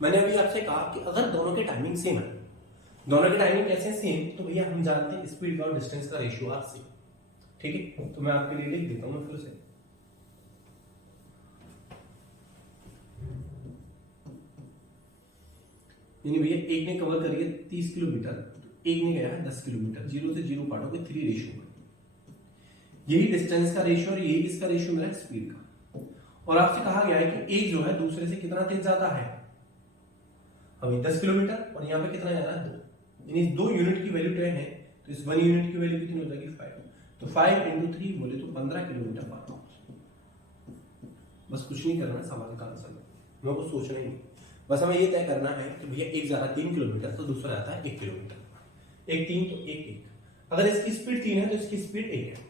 मैंने अभी आपसे कहा कि अगर दोनों के टाइमिंग सेम है, दोनों के टाइमिंग कैसे सेम, तो भैया हम जानते हैं स्पीड और डिस्टेंस का रेशियो आर सेम, ठीक है। तो मैं आपके लिए लिख देता हूं फिर से, यानी भैया एक ने कवर करी है 30 किलोमीटर, तो एक ने गया है 10 किलोमीटर, 0 से 0 काटोगे 3 रेशियो में। यही डिस्टेंस का रेशियो और यही किसका रेशियो मिला है, स्पीड का। और आपसे कहा गया है कि एक जो है दूसरे से कितना तेज जाता है, अभी 10 किलोमीटर और यहाँ पे कितना जा रहा है 2, यानी 2 यूनिट की वैल्यू 10 है तो इस 1 यूनिट की वैल्यू कितनी हो जाएगी 5। तो 5 × 3 बोले तो 15 किलोमीटर पर आवर। बस कुछ नहीं करना है, सवाल का आंसर मैं कुछ सोचना ही नहीं, बस हमें ये तय करना है कि भैया एक जा रहा है 3 किलोमीटर तो दूसरा जाता है 1 किलोमीटर, एक 3 तो एक 1। अगर इसकी स्पीड 3 है तो इसकी स्पीड 1 है।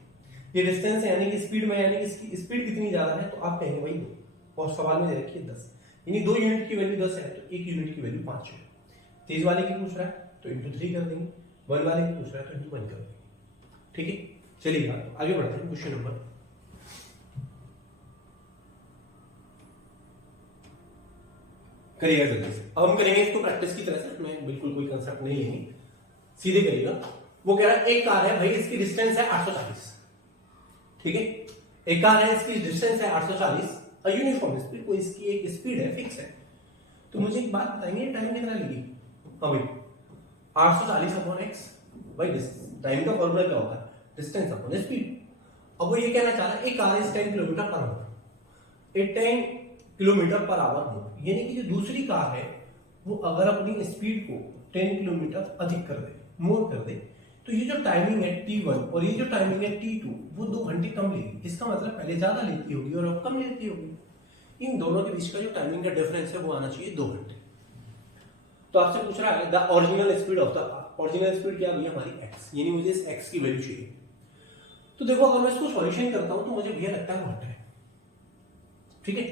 ये डिस्टेंस है यानी कि स्पीड में, यानी कि इसकी स्पीड कितनी ज्यादा है तो आप कहेंगे भाई 2, और सवाल में दे रखी है 10, यानी 2 यूनिट की वैल्यू 10 है तो 1 यूनिट की वैल्यू 5 है। तेज वाले की पूछ रहा है तो × 3 कर देंगे, 1 वाले की पूछ रहा है तो × 1 कर देंगे, ठीक है। चलिए आगे बढ़ते हैं, क्वेश्चन नंबर करिएगा जल्दी से। अब हम करेंगे इसको प्रैक्टिस की तरह से, मैं बिल्कुल कोई कंसेप्ट नहीं लेंगे, सीधे करिएगा। वो कह रहा है एक कार है भाई, इसकी डिस्टेंस है 840, ठीक है। एक कार है, इसकी डिस्टेंस है 840, यूनिफॉर्म स्पीड, कोई इसकी एक स्पीड है, फिक्स है। तो मुझे एक बात बताएंगे टाइम कितना लेगी। हाँ भाई 840/x, भाई टाइम का फॉर्मूला क्या होता है, डिस्टेंस अपॉन स्पीड। अब वो ये कहना चाह रहा है एक car is 10 kilometre per our, एक 10 किलोमीटर पर आवर हो, यानी कि जो दूसरी कार है वो अगर अपनी स्पीड को 10 किलोमीटर अधिक कर दे, मोर कर दे, तो ये जो टाइमिंग है T1 और ये जो टाइमिंग है T2 वो 2 घंटे कम लेगी। इसका मतलब पहले ज्यादा लेती होगी और अब कम लेती होगी। इन दोनों के बीच का जो टाइमिंग का डिफरेंस है वो आना चाहिए 2 घंटे। तो आपसे पूछ रहा है the original speed of the, original speed क्या भैया हमारी x, यानी मुझे इस x की वैल्यू चाहिए। तो देखो अगर मैं इसको सॉल्यूशन करता हूं तो मुझे भैया लगता है घंटे, ठीक है।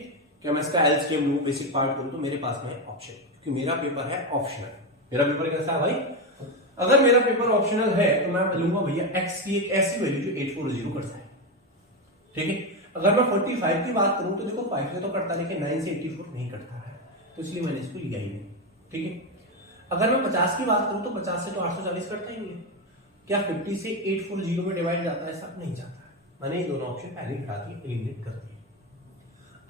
क्या मैं इसका एलसीएम लूं, बेसिक पार्ट करूं, तो मेरे पास में है ऑप्शन, क्योंकि मेरा पेपर है ऑप्शनल। मेरा पेपर कैसा है भाई, अगर मेरा पेपर ऑप्शनल है तो मैं लूंगा भैया x की एक ऐसी वैल्यू जो 840 करता है, ठीक है। अगर मैं 45 की बात करूं तो देखो 5 से तो करता है लेकिन 9 से 84 नहीं करता है, तो इसलिए मैंने इसको लिया ही नहीं, ठीक है। अगर मैं 50 की बात करूं तो 50 से तो 840 करता ही नहीं है। क्या 50 से 840 में डिवाइड जाता है, सब नहीं जाता है। मैंने ये दोनों ऑप्शन पहले हटा दिए, एलिमिनेट कर दिए।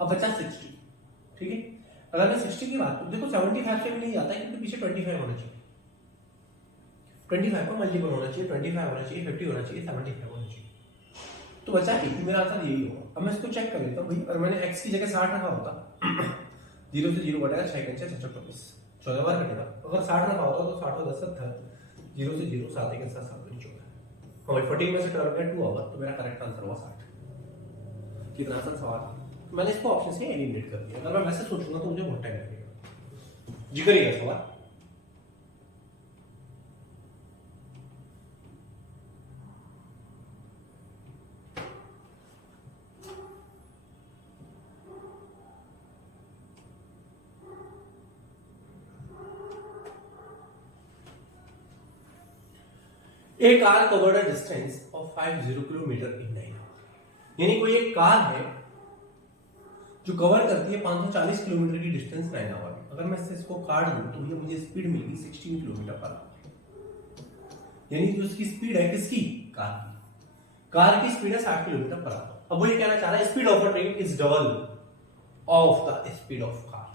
अब बचा 60, ठीक है। अगर मैं 60 की बात करूं, देखो 75 से भी नहीं जाता है क्योंकि पीछे 25 होना चाहिए, 25 का मल्टीपल होना चाहिए, 25 होना चाहिए, 50 होना चाहिए, 75 होना चाहिए। तो बचा कि मेरा आंसर यही होगा। अब मैं इसको चेक कर लेता हूँ भाई, अगर मैंने x की जगह 60 रखा होता 0 से 0 कटेगा 6 × 6 = 24, 14 बार कटेगा। अगर 60 रखा होता तो 60 और 10 70, 0 से 0 7 1 7 7 14। हाँ भाई 14 में से 12 गया 2 आवर, तो मेरा करेक्ट आंसर हुआ 60। कितना आसान सवाल, मैंने इसको ऑप्शन से एलिमिनेट कर दिया। अगर मैं वैसे सोचूंगा तो मुझे बहुत टाइम लगेगा। जी करिएगा सवाल। A car covered a distance of 50 kilometer in यानी कोई एक कार है जो कवर करती है 540 किलोमीटर की डिस्टेंस 9 आवर में। अगर मैं इसको काट दूं तो भैया मुझे स्पीड मिलेगी 16 किलोमीटर पर आवर। यानी जो उसकी स्पीड है किसकी, कार की स्पीड है 60 किलोमीटर पर आवर। अब वो ये कहना चाह रहा है speed of a train is double of the speed of car.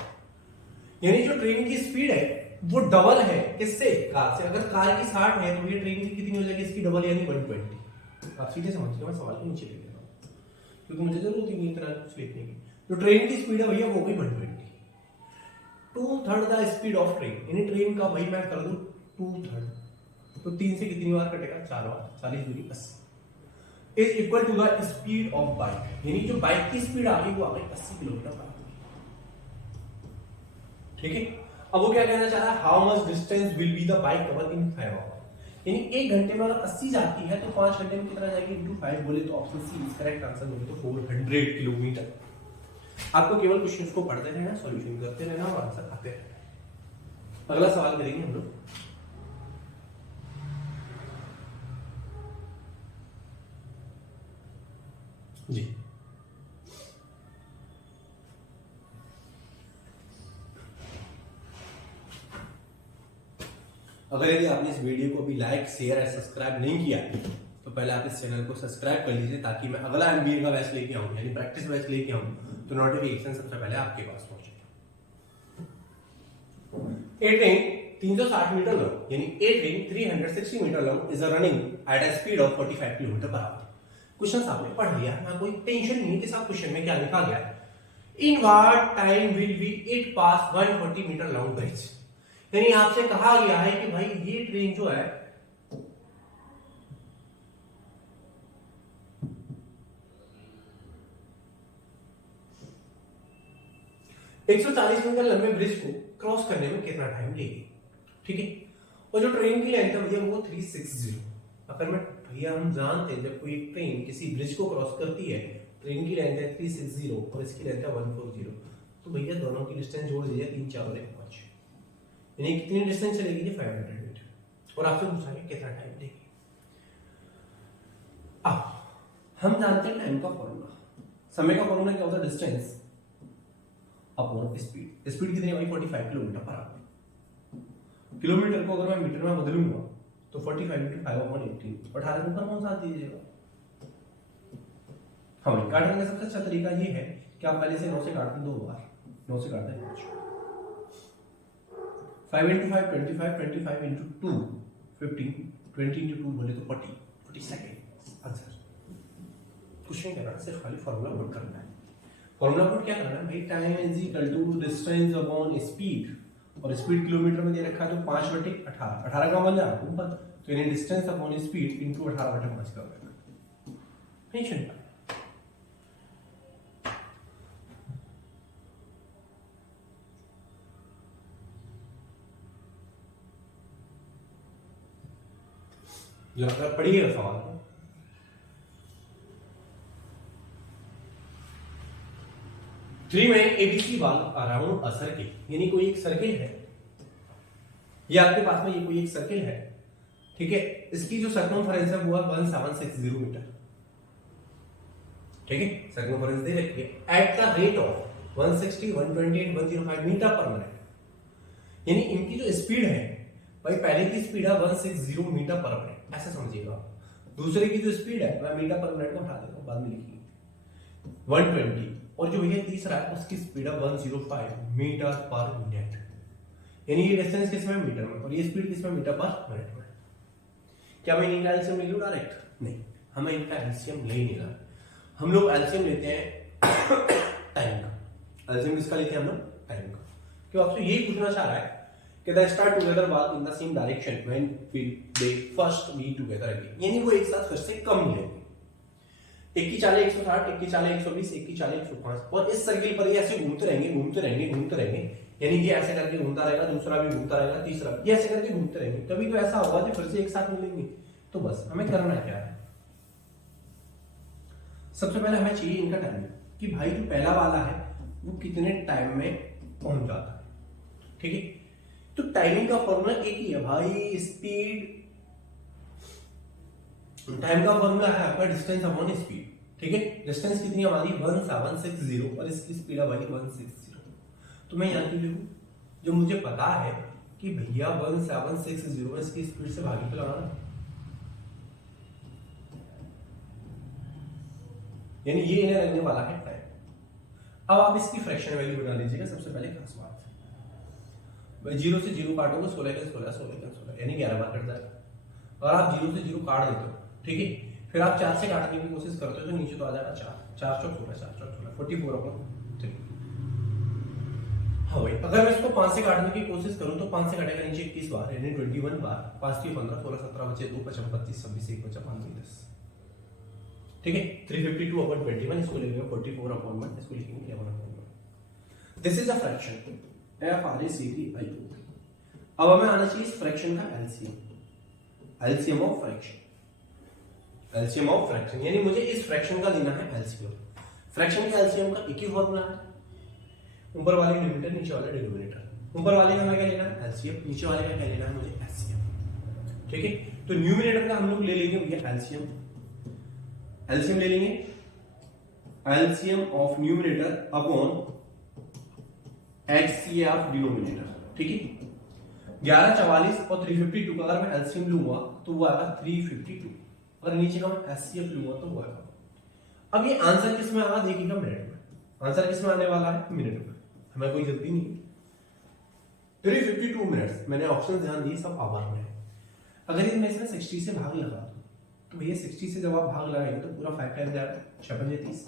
यानी जो ट्रेन की स्पीड है वो डबल है किससे, कार से। अगर कार की 60 है तो ये ट्रेन की कितनी हो जाएगी, इसकी डबल यानी 120। आप सीधे समझ गए, मैं सवाल को नीचे लिख देता हूं क्योंकि मुझे जरूरत ही नहीं इतना कुछ लिखने की। जो ट्रेन की स्पीड है भैया वो गई 120, 2/3 द स्पीड ऑफ ट्रेन। यानी ट्रेन का भाई मैं कर दूं 2/3 तो 3 से कितनी बार कटेगा, 4 बार, 40 दूनी 80 is equal to the speed of bike. यानी जो बाइक की स्पीड आ गई वो आ गई 80 किलोमीटर पर आवर। ठीक है, अब वो क्या कहना चाह रहा है, how much distance will be the bike cover in 5 hour. यानी 1 घंटे में अगर 80 जाती है तो 5 घंटे में कितना जाएगी इनटू 5 बोले तो option C is correct answer होगी तो 400 किलोमीटर। आपको केवल क्वेश्चंस को पढ़ते रहना, सॉल्यूशन करते रहना और आंसर आते रहना। अगला सवाल करेंगे हम लोग। जी अगर यदि आपने इस वीडियो को अभी लाइक शेयर और सब्सक्राइब नहीं किया तो पहले आप इस चैनल को सब्सक्राइब कर लीजिए ताकि मैं अगला एमबीए का बैच लेके आऊं यानी प्रैक्टिस बैच लेके आऊं तो नोटिफिकेशन सबसे पहले आपके पास पहुंचे। ए ट्रेन 360 मीटर लॉन्ग यानी a train 360 metre long is running at a speed of 45 kilometre per hour. Question आपने पढ़ लिया ना, कोई टेंशन नहीं है कि साहब क्वेश्चन में क्या लिखा गया है। In what time will it इट पास 140 मीटर लॉन्ग ब्रिज। यानी आपसे कहा गया है कि भाई ये ट्रेन जो है एक 140 मीटर लंबे ब्रिज को क्रॉस करने में कितना टाइम लेगी। ठीक है, और जो ट्रेन की लेंथ है भैया वो 360। अगर मैं भैया हम जानते हैं जब कोई ट्रेन किसी ब्रिज को क्रॉस करती है, ट्रेन की लेंथ है 360 और इसकी लेंथ है 140, तो भैया दोनों की डिस्टेंस जोड़ दीजिए 3 4 और 1 5, यानी कितनी डिस्टेंस चलेगी ये 500 मीटर। और आपसे पूछा है कितना टाइम लेगी। अब हम जानते हैं टाइम का फॉर्मूला, समय का फॉर्मूला क्या होता है, डिस्टेंस अपॉन स्पीड। स्पीड कितनी है भाई 45 किलोमीटर पर आवर। किलोमीटर को अगर मैं मीटर में बदलूंगा तो 45 × 5/18 18 को कौन सा दीजिएगा। हाँ भाई, काटने का सबसे अच्छा तरीका ये है कि आप पहले से 9 से काटते 2 बार, 9 से काटते 5 × 5 25, 25 × 2 15, 20 × 2 बोले तो 40 सेकेंड आंसर। कुछ नहीं करना, सिर्फ खाली फॉर्मूला पुट करना है। फॉर्मूला पुट क्या करना है भाई, time is equal to distance upon speed, और स्पीड किलोमीटर में दे रखा है तो 5/18, 18 का बन जा रहा है तो यानी डिस्टेंस अपॉन स्पीड इनटू 18/5 कर देना। टेंशन का जरा पढ़िएगा सवाल को। थ्री मैन एबीसी वाल अराउंड अ सर्किल, यानी कोई एक सर्किल है, ये आपके पास में ये कोई एक सर्किल है। ठीक है, इसकी जो सर्कमफरेंस है वो है 1760 मीटर। ठीक है, सर्कमफरेंस दे रखी है at the rate of 160, 128, 105 metre per minute. यानी इनकी जो स्पीड है भाई, पहले की स्पीड है 160 मीटर पर मिनट, ऐसा समझिएगा। दूसरे की जो स्पीड है मैं मीटर पर मिनट में उठा देता हूं, बाद में लिखिए 120, और जो भैया तीसरा है उसकी स्पीड है 105 मीटर पर मिनट। यानी ये डिस्टेंस किसमें, मीटर में, और ये स्पीड किसमें, मीटर पर मिनट में। क्या मैं इनका एलसीएम ले लूं डायरेक्ट? नहीं, हमें इनका एलसीएम ले नहीं लेना। हम लोग एलसीएम लेते हैं टाइम का। एलसीएम किसका लेते हैं हम लोग, टाइम का। क्यों, आपसे यही पूछना चाह रहा है कि the star together was in the same direction when will they first be together again. यानी वो एक साथ फिर से कब मिलेंगे। एक की चाले 160, एक की चाले 120, एक की चाले 105, और इस सर्किल पर ये ऐसे घूमते रहेंगे घूमते रहेंगे घूमते रहेंगे। यानी ये ऐसे करके घूमता रहेगा, दूसरा भी घूमता रहेगा, तीसरा भी, ये ऐसे करके घूमते रहेंगे। कभी तो ऐसा होगा कि फिर से एक साथ मिलेंगे। तो बस हमें करना क्या है, सबसे पहले हमें चाहिए इनका टाइम कि भाई जो पहला वाला है वो कितने टाइम में पहुंच जाता है। ठीक है, तो टाइमिंग का फॉर्मूला एक ही है भाई, स्पीड। टाइम का फॉर्मूला है आपका डिस्टेंस अपॉन स्पीड। ठीक है, डिस्टेंस कितनी हमारी 1760 और इसकी स्पीड है भाई 160। तो मैं यहाँ की लिखूं, जो मुझे पता है कि भैया 1760 इसकी स्पीड से भागी तो लगाना, यानी ये इन्हें लगने वाला है टाइम। अब आप इसकी फ्रैक्शन वैल्यू बना लीजिएगा। सबसे पहले खास बात, 0 से 0 काटोगे 16 का 16, 16 का 16, यानी 11 बार कट जाएगा। और आप 0 से 0 काट देते हो, ठीक है, फिर आप 4 से काटने की कोशिश करते हो तो नीचे तो आ जाएगा 4, 4 चौक 16, 4 चौक 16, 44/3। हाँ भाई, अगर मैं इसको 5 से काटने की कोशिश करूं तो 5 से काटेगा नीचे 21 बार, यानी 21 बार, 5 3 15, 16 17 बचे 2 25 25 26 1 बचा 5 10, ठीक है। 352/21, इसको लिखेंगे 44/1, इसको लिखेंगे 11/1। This is a fraction FRACTIO। अब हमें आना चाहिए इस फ्रैक्शन का LCM, LCM of fraction, LCM of fraction, यानी मुझे इस फ्रैक्शन का लेना है एलसीएम। फ्रैक्शन के एलसीएम का एक ही फॉर्मूला है, ऊपर वाले न्यूमरेटर नीचे वाले डिनोमिनेटर। ऊपर वाले का हमें क्या लेना है एलसीएम, नीचे वाले का क्या लेना है मुझे एलसीएम, ठीक है। तो न्यूमरेटर का हम लोग ले लेंगे भैया एलसीएम, एलसीएम ले लेंगे, LCM of numerator upon HCF denominator, ठीक है। 11 44 और 352 का अगर मैं एलसीएम लूंगा तो वो आएगा 352, अगर नीचे का मैं HCF लूंगा तो वो आएगा। अब ये आंसर किस में आएगा देखिएगा मिनट में, आंसर किस में आने वाला है मिनट में, हमें कोई जल्दी नहीं। 352 मिनट्स, मैंने ऑप्शन ध्यान दिए सब आवर में। अगर इसमें 60 से भाग लगा तो भैया 60 से जब आप भाग लगाएंगे तो पूरा 5 टाइम जाएगा, 6 पंजे 30,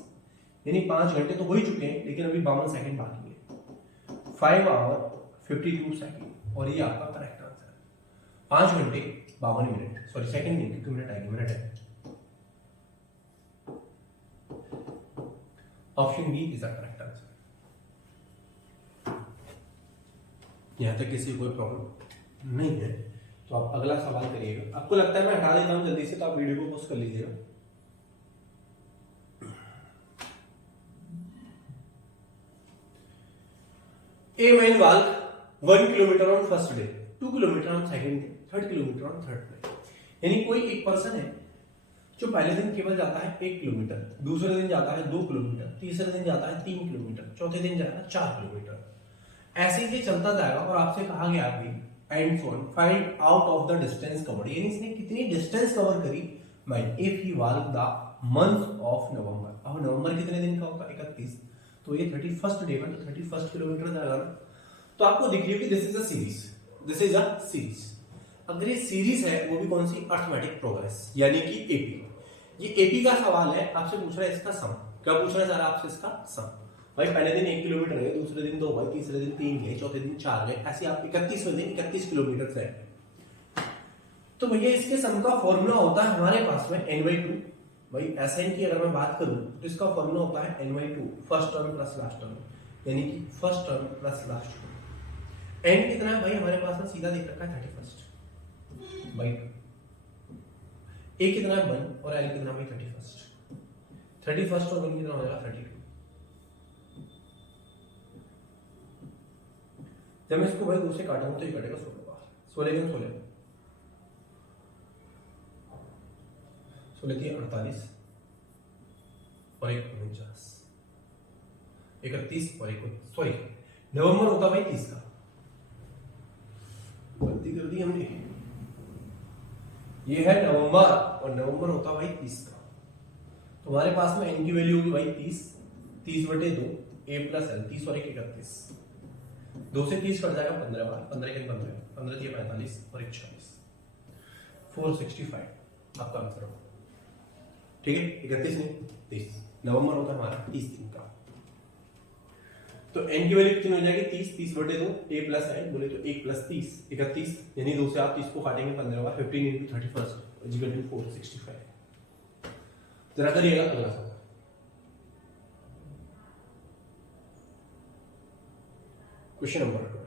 यानी 5 घंटे तो हो ही चुके हैं, लेकिन अभी 52 सेकंड बाकी है, 5 आवर 52 सेकंड, और ये आपका करेक्ट आंसर है। 5 घंटे 52 मिनट, सॉरी सेकंड नहीं क्योंकि मिनट आएगी, मिनट है। Option B is the correct answer. यहां तक किसी कोई प्रॉब्लम नहीं है तो आप अगला सवाल करिएगा। आपको लगता है मैं हटा देता हूं जल्दी से तो आप वीडियो को पॉज कर लीजिएगा। A man walk 1 kilometre on first day, 2 kilometre on second day, 3 kilometre on third day. यानी कोई एक पर्सन है जो पहले दिन केवल जाता है 1 किलोमीटर, दूसरे दिन जाता है 2 किलोमीटर, तीसरे दिन जाता है 3 किलोमीटर, चौथे दिन जाता है 4 किलोमीटर। ऐसे ही चलता जाएगा और आपसे कहा गया कि and so on find out of the distance covered, यानी इसने कितनी डिस्टेंस कवर करी by if he walk the month of November. अब नवंबर कितने दिन का होगा 31, तो ये 31st डे में तो 31 किलोमीटर जाएगा ना। तो आपको दिख रही है कि this is a series, this is a series. अगर ये सीरीज है वो भी कौन सी, अर्थमेटिक प्रोग्रेस, यानी कि एपी। ये एपी का सवाल है, आपसे पूछ रहा है इसका सम। क्या पूछना चाह रहा है आपसे, इसका सम। भाई पहले दिन 1 किलोमीटर गए, दूसरे दिन 2 गए, तीसरे दिन 3 गए, चौथे दिन 4 गए, ऐसे आप 31वें दिन 31 किलोमीटर से। तो भैया इसके सम का फॉर्मूला होता है हमारे पास में n/2। भाई एसएन की अगर मैं बात करूं तो इसका फॉर्मूला होता है n/2, first term plus last term, यानी कि first term plus last term. N कितना है भाई हमारे पास में सीधा दिख रखा है 31 भाई, ए कितना है 1 और एल कितना है भाई 31 और 1 कितना हो जाएगा 32। जब मैं इसको भाई 2 से काटूंगा तो ये कटेगा 16 बार, 16 में 16 थी 48 और 1 49, 31 और 1 सॉरी नवंबर होता भाई 30 का, गलती कर दी हमने, ये है नवंबर और नवंबर होता भाई 30 का। तो हमारे पास में एन की वैल्यू होगी भाई 30/2 a प्लस एल, 30 और 1 31, 2 से 30 कट जाएगा 15 बार, 15 के 15, 15 दिए 45 और 1 40, 465 आपका आंसर होगा। ठीक है, 31 नहीं 30, नवंबर होता है हमारा 30 दिन का। तो n की वैल्यू कितनी हो जाएगी 30/2 a प्लस एल बोले तो 1 + 30 31, यानी 2 से आप 30 को काटेंगे 15 बार, 15 × 31 इक्वल टू 465। जरा करिएगा अगला सवाल। Question number 12,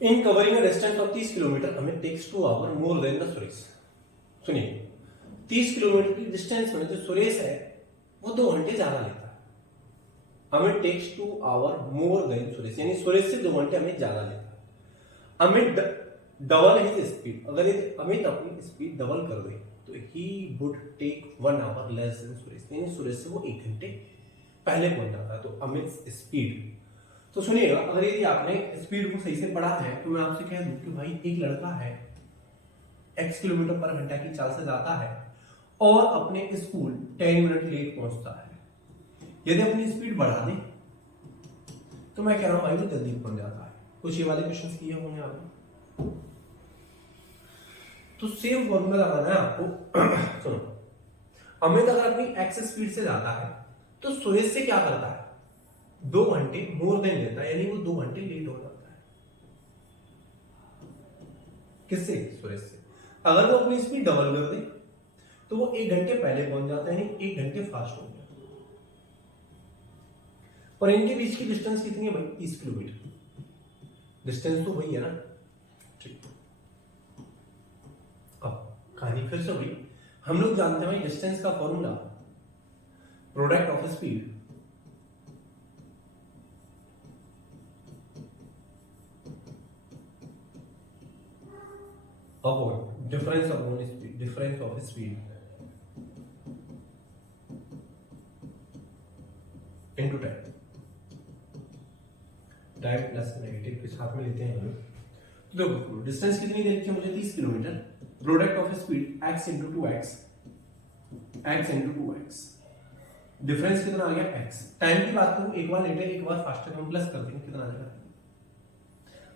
in covering a distance of 30 kilometre हमें takes 2 hour more than the Suresh. सुनिए 30 किलोमीटर की डिस्टेंस में जो सुरेश है वो 2 घंटे ज्यादा लेता है, हमें takes 2 hour more than Suresh, यानी सुरेश से 2 घंटे हमें ज्यादा लेता है। अमित डबल हिज स्पीड, अगर अमित अपनी स्पीड डबल कर दे तो he would take 1 hour less than Suresh, यानी सुरेश से वो 1 घंटे पहले पहुंच जाता है। तो अमित स्पीड, तो सुनिएगा, अगर यदि आपने स्पीड को सही से पढ़ा है तो मैं आपसे कह दूं कि भाई एक लड़का है x किलोमीटर पर घंटा की चाल से जाता है और अपने स्कूल 10 मिनट लेट पहुंचता है। यदि अपनी स्पीड बढ़ा दे तो मैं कह रहा हूं भाई वो जल्दी पहुंच जाता है। कुछ ये वाले क्वेश्चन किए होंगे आपने, तो सेम फॉर्मूला लगाना है आपको। सुनो, अमित अगर अपनी एक्स स्पीड से जाता है तो सुरेश से क्या करता है, 2 घंटे मोर देन लेता है, यानी वो 2 घंटे लेट हो जाता है। किससे? सुरेश से। अगर वो अपनी स्पीड डबल कर दे तो वो 1 घंटे पहले पहुंच जाता है, यानी 1 घंटे फास्ट हो गया। और इनके बीच की डिस्टेंस कितनी है भाई? 30 किलोमीटर। डिस्टेंस तो वही है ना, ठीक। अब कहानी फिर से हुई। हम लोग जानते हैं भाई डिस्टेंस का formula product of speed upon difference upon speed, difference of speed into time. Time plus negative के साथ में लेते हैं हम लोग। तो देखो डिस्टेंस कितनी दे रखी है मुझे? 30 kilometre. Product of speed x into 2x, x into 2x, difference कितना आ गया x। टाइम की बात करूं, एक बार लेटर एक बार फास्टर, हम प्लस कर देंगे, कितना आ जाएगा?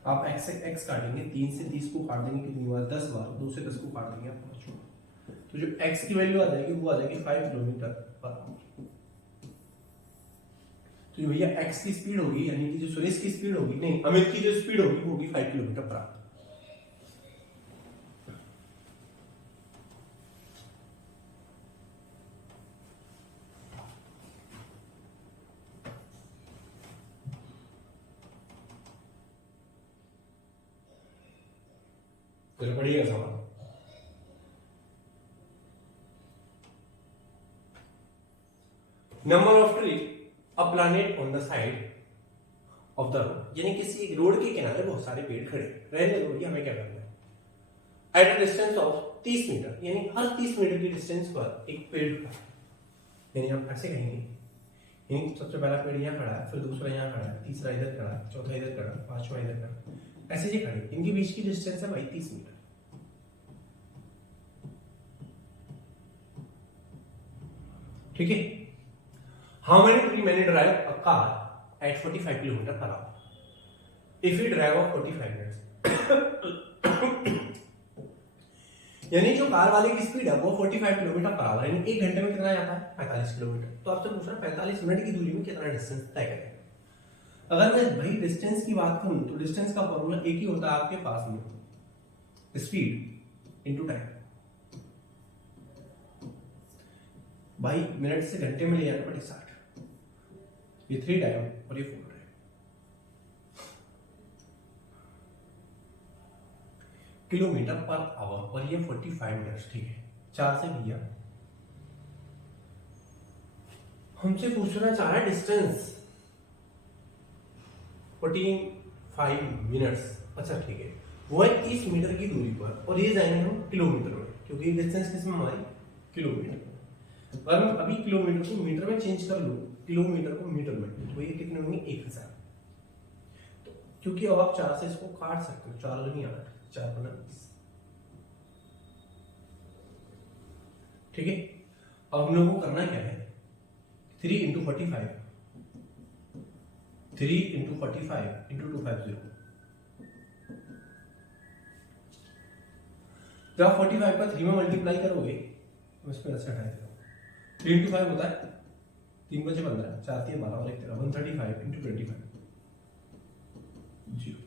आप x से x काटेंगे, 3 से 30 को काट देंगे कितनी बार? 10 बार। 2 से 10 को काट देंगे आप 5 बार। तो जो x की वैल्यू आ जाएगी वो आ जाएगी 5 किलोमीटर पर आवर। तो भैया x की स्पीड होगी, यानी कि जो सुरेश की स्पीड होगी, नहीं अमित की जो स्पीड होगी वो होगी 5 किलोमीटर पर आवर। तो पढ़िएगा सवाल। Number of tree a planet on the side of the road, यानी किसी एक रोड के किनारे बहुत सारे पेड़ खड़े रहने दो, हमें क्या करना है? At a distance of 30 metre, यानी हर 30 मीटर की डिस्टेंस पर एक पेड़ खड़ा है। यानी हम ऐसे कहेंगे, यानी सबसे पहला पेड़ यहाँ खड़ा है, फिर दूसरा यहाँ खड़ा है, तीसरा इधर खड़ा है, चौथा इधर खड़ा है, पांचवा इधर खड़ा है, ऐसे ही खड़े। इनके बीच की डिस्टेंस है भाई 30 मीटर। ठीक है। How many tree man drive a car eight 45 kilometre per hour if you drive of 45 minutes. यानी जो कार वाले की स्पीड है वो 45 किलोमीटर पर आवर, यानी 1 घंटे में कितना जाता है? 45 किलोमीटर। तो आपसे पूछ रहा है 45 मिनट की दूरी में कितना डिस्टेंस तय करेगा। अगर मैं भाई डिस्टेंस की बात करूं तो डिस्टेंस का फॉर्मूला एक ही होता है आपके पास में, स्पीड इनटू टाइम। भाई मिनट से घंटे में ले जाना पड़े 60, ये 3 टाइम और ये 4 टाइम। किलोमीटर पर आवर और ये 45 मिनट्स। ठीक है, 4 से भैया हमसे पूछना चाह रहा है डिस्टेंस 45 मिनट्स। अच्छा ठीक है, वो है 30 मीटर की दूरी पर और ये जाएंगे हम किलोमीटर में, क्योंकि डिस्टेंस किस में हमारी? किलोमीटर में। अगर मैं अभी किलोमीटर को मीटर में चेंज कर लूं, किलोमीटर को मीटर में, तो ये कितने होंगे? 1000। तो क्योंकि अब आप 4 से इसको काट सकते हो, 4 नहीं 8, 4 बना 20। ठीक है, अब हम लोगों को करना क्या है? 3 इंटू 45, 3 इंटू 45 इंटू 250। जब आप 45 का 3 में मल्टीप्लाई करोगे तो इसमें ऐसे हटा देगा। 3 इंटू 5 होता है 3 बचे 15, 4 3 12 और 1 13, 135 इंटू 25 जीरो।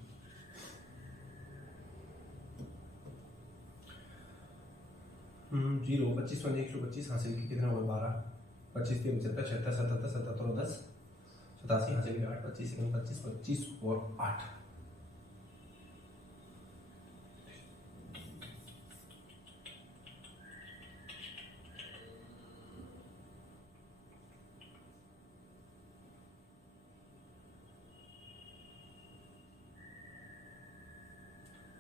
जीरो 25 में 125 हासिल की कितना होगा? 12, 25 3 75 76 77 77 और 10 87 हासिल की 8, 25 25 25 और 8।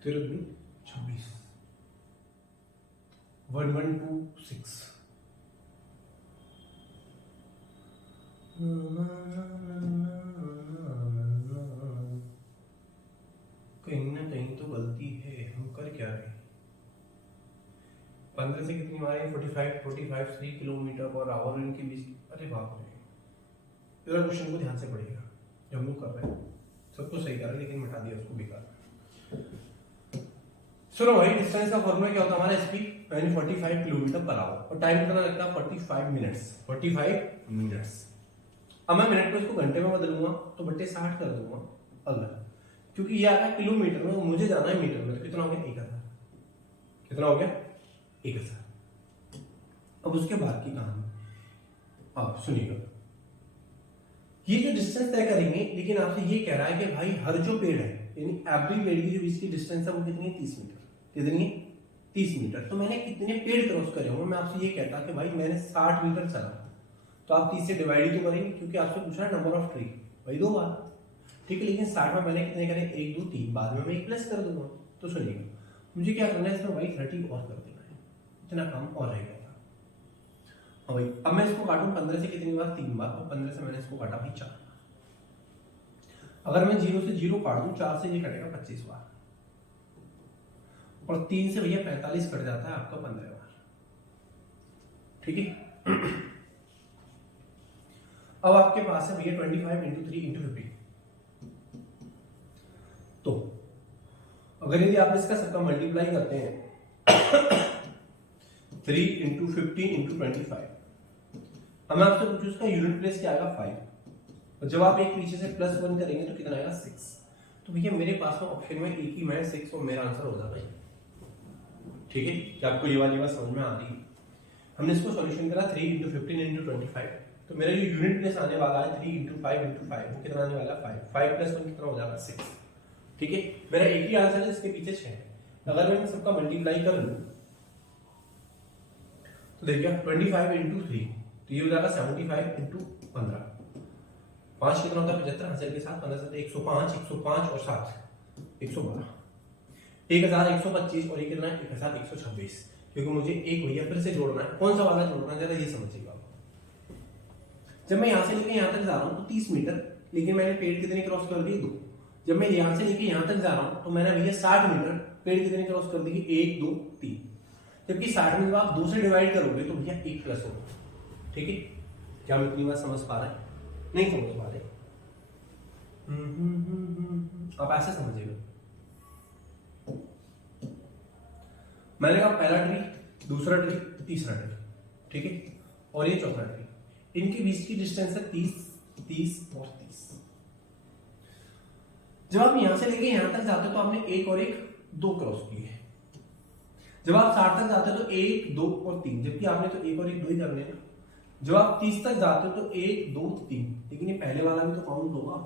13 दूनी 26, 1126। कहीं ना कहीं तो गलती है, हम कर क्या रहे हैं। 15 से कितनी मारे, 45 3 किलोमीटर पर आवर इनके बीच। अरे बाप रे, पूरा क्वेश्चन को ध्यान से पढ़िएगा जो हम लोग कर रहे हैं। सब कुछ सही कर रहे हैं लेकिन मिटा दिया उसको बेकार। सुनो भाई, डिस्टेंस का फॉर्मूला क्या होता है हमारा, स्पीड यानी 45 किलोमीटर पर आवर, और टाइम कितना लगता है 45 मिनट्स। 45 मिनट्स। अब मैं मिनट को इसको घंटे में बदलूंगा तो बट्टे 60 कर दूंगा अलग, क्योंकि ये आता है किलोमीटर में, मुझे जाना है मीटर में, तो कितना हो गया 1000। कितना हो गया 1000। अब उसके बाद की कहानी आप सुनिएगा। ये जो डिस्टेंस तय करेंगे, लेकिन आपसे ये कह रहा है कि भाई हर जो पेड़ है यानी एवरी पेड़ की जो बीच की डिस्टेंस है वो कितनी है 30 मीटर। कितनी है 30 मीटर। तो मैंने कितने पेड़ क्रॉस करे होंगे, मैं आपसे ये कहता कि भाई मैंने 60 मीटर चला, तो आप 30 से डिवाइड ही तो करेंगे क्योंकि आपसे पूछ रहा है नंबर ऑफ ट्री, भाई 2 बार, ठीक है। लेकिन 60 में मैंने कितने करे 1 2 3, बाद में मैं 1 प्लस कर दूंगा। तो सुनिएगा, मुझे क्या करना है इसमें भाई 30 और कर देना है, इतना काम और रह गया था। हाँ भाई, अब मैं इसको काटूं 15 से कितनी बार 3 बार, और 15 से मैंने इसको काटा भाई 4। अगर मैं 0 से 0 काट दूं, 4 से ये कटेगा 25 बार, और 3 से भैया 45 कट जाता है आपका 15 बार, ठीक है। अब आपके पास है भैया 25 इंटू 3 इंटू 50। तो अगर यदि आप इसका सबका मल्टीप्लाई करते हैं 3 इंटू 15 इंटू 25, हमें आपसे पूछो इसका यूनिट प्लेस क्या आएगा 5, और जब आप एक पीछे से +1 करेंगे तो कितना आएगा 6। तो भैया मेरे पास में ऑप्शन में एक ही मैं 6, और मेरा आंसर हो जाता है, ठीक है। क्या आपको ये वाली बात समझ में आ रही है। हमने इसको सॉल्यूशन करा 3 इंटू 15 इंटू 25, तो मेरा जो यूनिट प्लेस आने वाला है 3 इंटू 5 इंटू 5, वो कितना आने वाला है 5, 5 + 1 कितना हो जाएगा 6, ठीक है। मेरा एक ही आंसर है, इसके पीछे 6। अगर मैं सबका मल्टीप्लाई कर लूं तो देखिए 25 इंटू 3, तो ये हो जाएगा 75 इंटू 15, 5 कितना होता है 75 आंसर के साथ, 15 से 105, 105 और 7 112, 1125, और ये कितना है 1126, क्योंकि मुझे एक भैया फिर से जोड़ना है। कौन सा वाला जोड़ना है जरा ये समझिएगा। जब मैं यहां से लेके यहां तक जा रहा हूं तो 30 मीटर, लेकिन मैंने पेड़ कितने क्रॉस कर दिए 2। जब मैं यहां से लेके यहां तक जा रहा हूं तो मैंने भैया 60 मीटर, पेड़ कितने क्रॉस कर दिए 1 2 3, जबकि 60 में जब आप 2 से डिवाइड करोगे तो भैया 1 प्लस होगा, ठीक है। क्या हम इतनी बात समझ पा रहे हैं? नहीं समझ पा रहे? आप ऐसे समझिएगा। मैंने कहा पहला ट्री, दूसरा ट्री, तीसरा ट्री, ठीक है, और ये चौथा ट्री, इनके बीच की डिस्टेंस है 30 30 और 30। जब आप यहां से लेके यहां तक जाते हो तो आपने 1 और 1 2 क्रॉस किए। जब आप 60 तक जाते हो तो 1 2 और 3, जबकि आपने तो 1 और 1 2 ही करने हैं। जब आप 30 तक जाते हो तो 1 2 3, लेकिन ये पहले वाला भी तो काउंट होगा।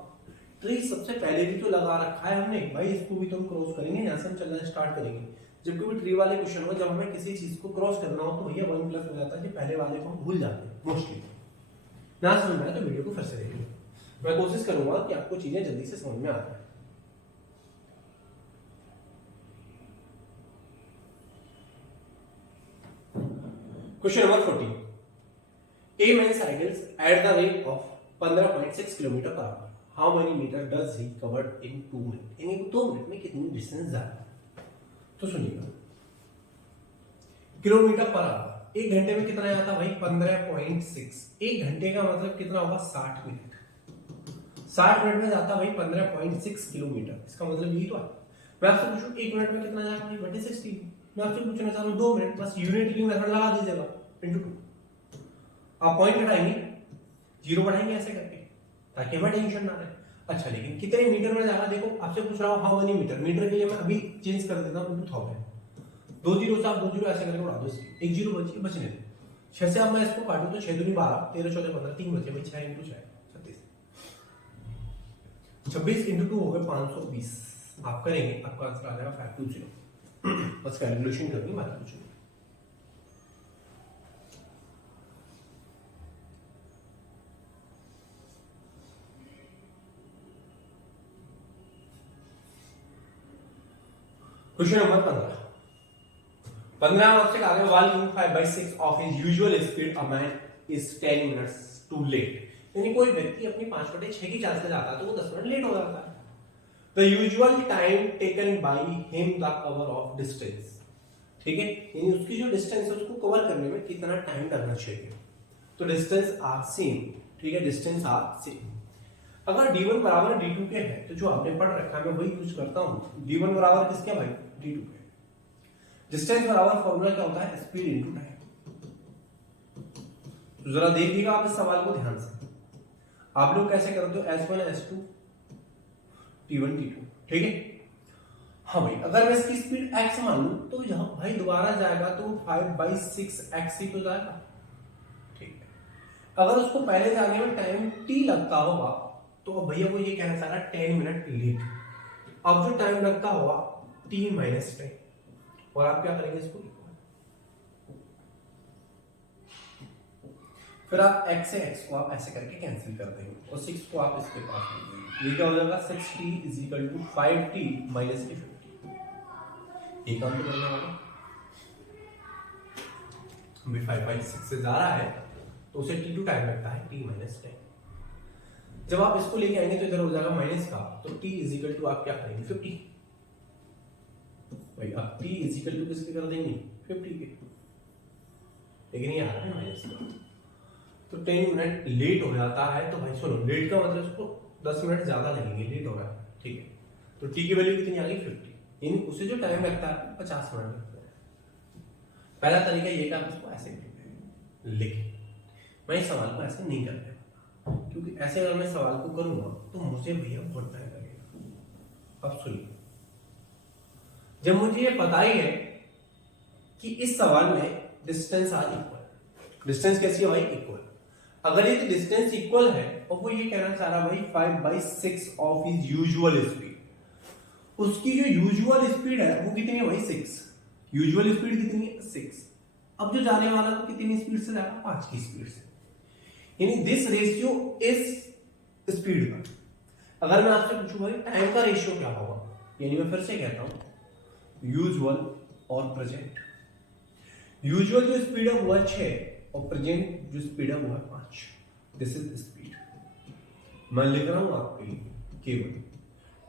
तो ये सबसे पहले भी तो लगा रखा है हमने, भाई इसको भी तो हम क्रॉस करेंगे, यहां से हम चलना स्टार्ट करेंगे। जब कोई ट्री वाले क्वेश्चन में जब हमें किसी चीज को क्रॉस करना हो तो भैया 1 प्लस हो जाता है, पहले वाले को हम भूल जाते हैं मोस्टली। ना समझ में आए तो वीडियो को फिर से देखिए, मैं कोशिश करूंगा कि आपको चीजें जल्दी से समझ में आ जाए। Question number 14, A man cycles at the rate of 15.6 kilometre per hour, how many metre does he covered in 2 minute, यानी 2 मिनट में कितनी डिस्टेंस जाता है। तो सुनिएगा, किलोमीटर पर आवर, 1 घंटे में कितना आता भाई 15.6, 1 घंटे का मतलब कितना होगा 60 मिनट, 60 मिनट में जाता भाई 15.6 किलोमीटर। इसका मतलब यही तो है। मैं आपसे पूछूं 1 मिनट में कितना जाएगा भाई 2060, मैं आपसे पूछना चाह रहा हूं 2 मिनट, बस यूनिटली मेथड लगा दीजिएगा इनटू 2। आप पॉइंट घटाएंगे, 0 बढ़ाएंगे ऐसे करके, ताकि हमें टेंशन ना रहे। अच्छा, लेकिन कितने मीटर में जाएगा, देखो आपसे पूछ रहा हूं हाउ मेनी मीटर, मीटर के लिए मैं अभी चेंज कर देता हूं 2000, 2 जीरो से आप 2 जीरो ऐसे करके उड़ा दो, इसकी 1 जीरो बचने दो। 6 से अब मैं इसको काटूं तो 6 दूनी 12, 13 14 15, 3 बचे भाई, 6 इंटू 6 36, 26 इंटू 2 हो गए 520। आप करेंगे, आपका आंसर आ जाएगा 520। बस कैलकुलेशन करनी, बात कुछ नहीं। क्वेश्चन नंबर 15 आपसे कहा गया while in 5/6 of his usual speed a man is 10 minutes too late। यानी कोई व्यक्ति अपनी 5/6 की चाल से जाता है तो वो 10 मिनट लेट हो जाता है। The usual time taken by him the cover of distance, ठीक है, यानी उसकी जो डिस्टेंस है उसको कवर करने में कितना टाइम लगना चाहिए। तो डिस्टेंस आर सेम, ठीक है, डिस्टेंस आर सेम। अगर d1 बराबर d2 के है तो जो आपने पढ़ रखा है मैं वही यूज करता हूं। d1 बराबर किसके भाई, d2 के। डिस्टेंस बराबर फॉर्मूला क्या होता है, स्पीड इनटू टाइम। तो जरा देखिएगा आप इस सवाल को ध्यान से। आप लोग कैसे करते हो, s1 s2 t1 t2, ठीक है। हाँ भाई, अगर मैं इसकी स्पीड x मान लूं तो यहां भाई दोबारा जाएगा तो 5/6 x ही तो जाएगा, ठीक है। अगर उसको पहले जाने में टाइम t लगता होगा तो भैया वो ये कहना चाह रहा है 10 मिनट लेट। अब जो टाइम लगता होगा t - 10, और आप क्या करेंगे इसको, फिर आप x से x को आप ऐसे करके कैंसिल कर देंगे और 6 को आप इसके पास ले जाएंगे। ये क्या हो जाएगा, 6t = 5t - 50। ये काम तो करने वाला 5/6 से जा रहा है तो उसे t2 टाइम लगता है t - 10। जब आप इसको लेके आएंगे तो इधर हो जाएगा माइनस का, तो t = आप क्या करेंगे 50। भाई आप t = किसके कर देंगे 50 के, लेकिन ये आ रहा है माइनस का, तो 10 मिनट लेट हो जाता है। तो भाई सुनो, लेट का मतलब उसको 10 मिनट ज्यादा लगेंगे, लेट हो रहा है, ठीक है। तो t की वैल्यू कितनी आ गई 50, यानी उसे जो टाइम लगता है 50 मिनट लगता है। पहला तरीका ये कि आप इसको ऐसे करते हैं, लेकिन मैं इस सवाल को ऐसे नहीं करता, क्योंकि ऐसे अगर मैं सवाल को करूंगा तो मुझे भैया बहुत टाइम लगेगा। अब सुनिए, जब मुझे ये पता ही है कि इस सवाल में डिस्टेंस आर इक्वल, डिस्टेंस कैसी है भाई, इक्वल। अगर ये डिस्टेंस इक्वल है और वो ये कहना चाह रहा भाई 5/6 ऑफ हिज यूजुअल स्पीड, उसकी जो यूजुअल स्पीड है वो कितनी है भाई 6, यूजुअल स्पीड कितनी है 6। अब जो जाने वाला वो कितनी स्पीड से जाएगा, 5 की स्पीड से, यानी दिस रेशियो इज स्पीड का। अगर मैं आपसे पूछूं भाई टाइम का रेशियो क्या होगा, यानी मैं फिर से कहता हूं यूजुअल और प्रेजेंट। यूजुअल जो स्पीड है वो है 6 और प्रेजेंट जो स्पीड है वो है 5। This is speed. मैं लिख रहा हूं आपके लिए केवल।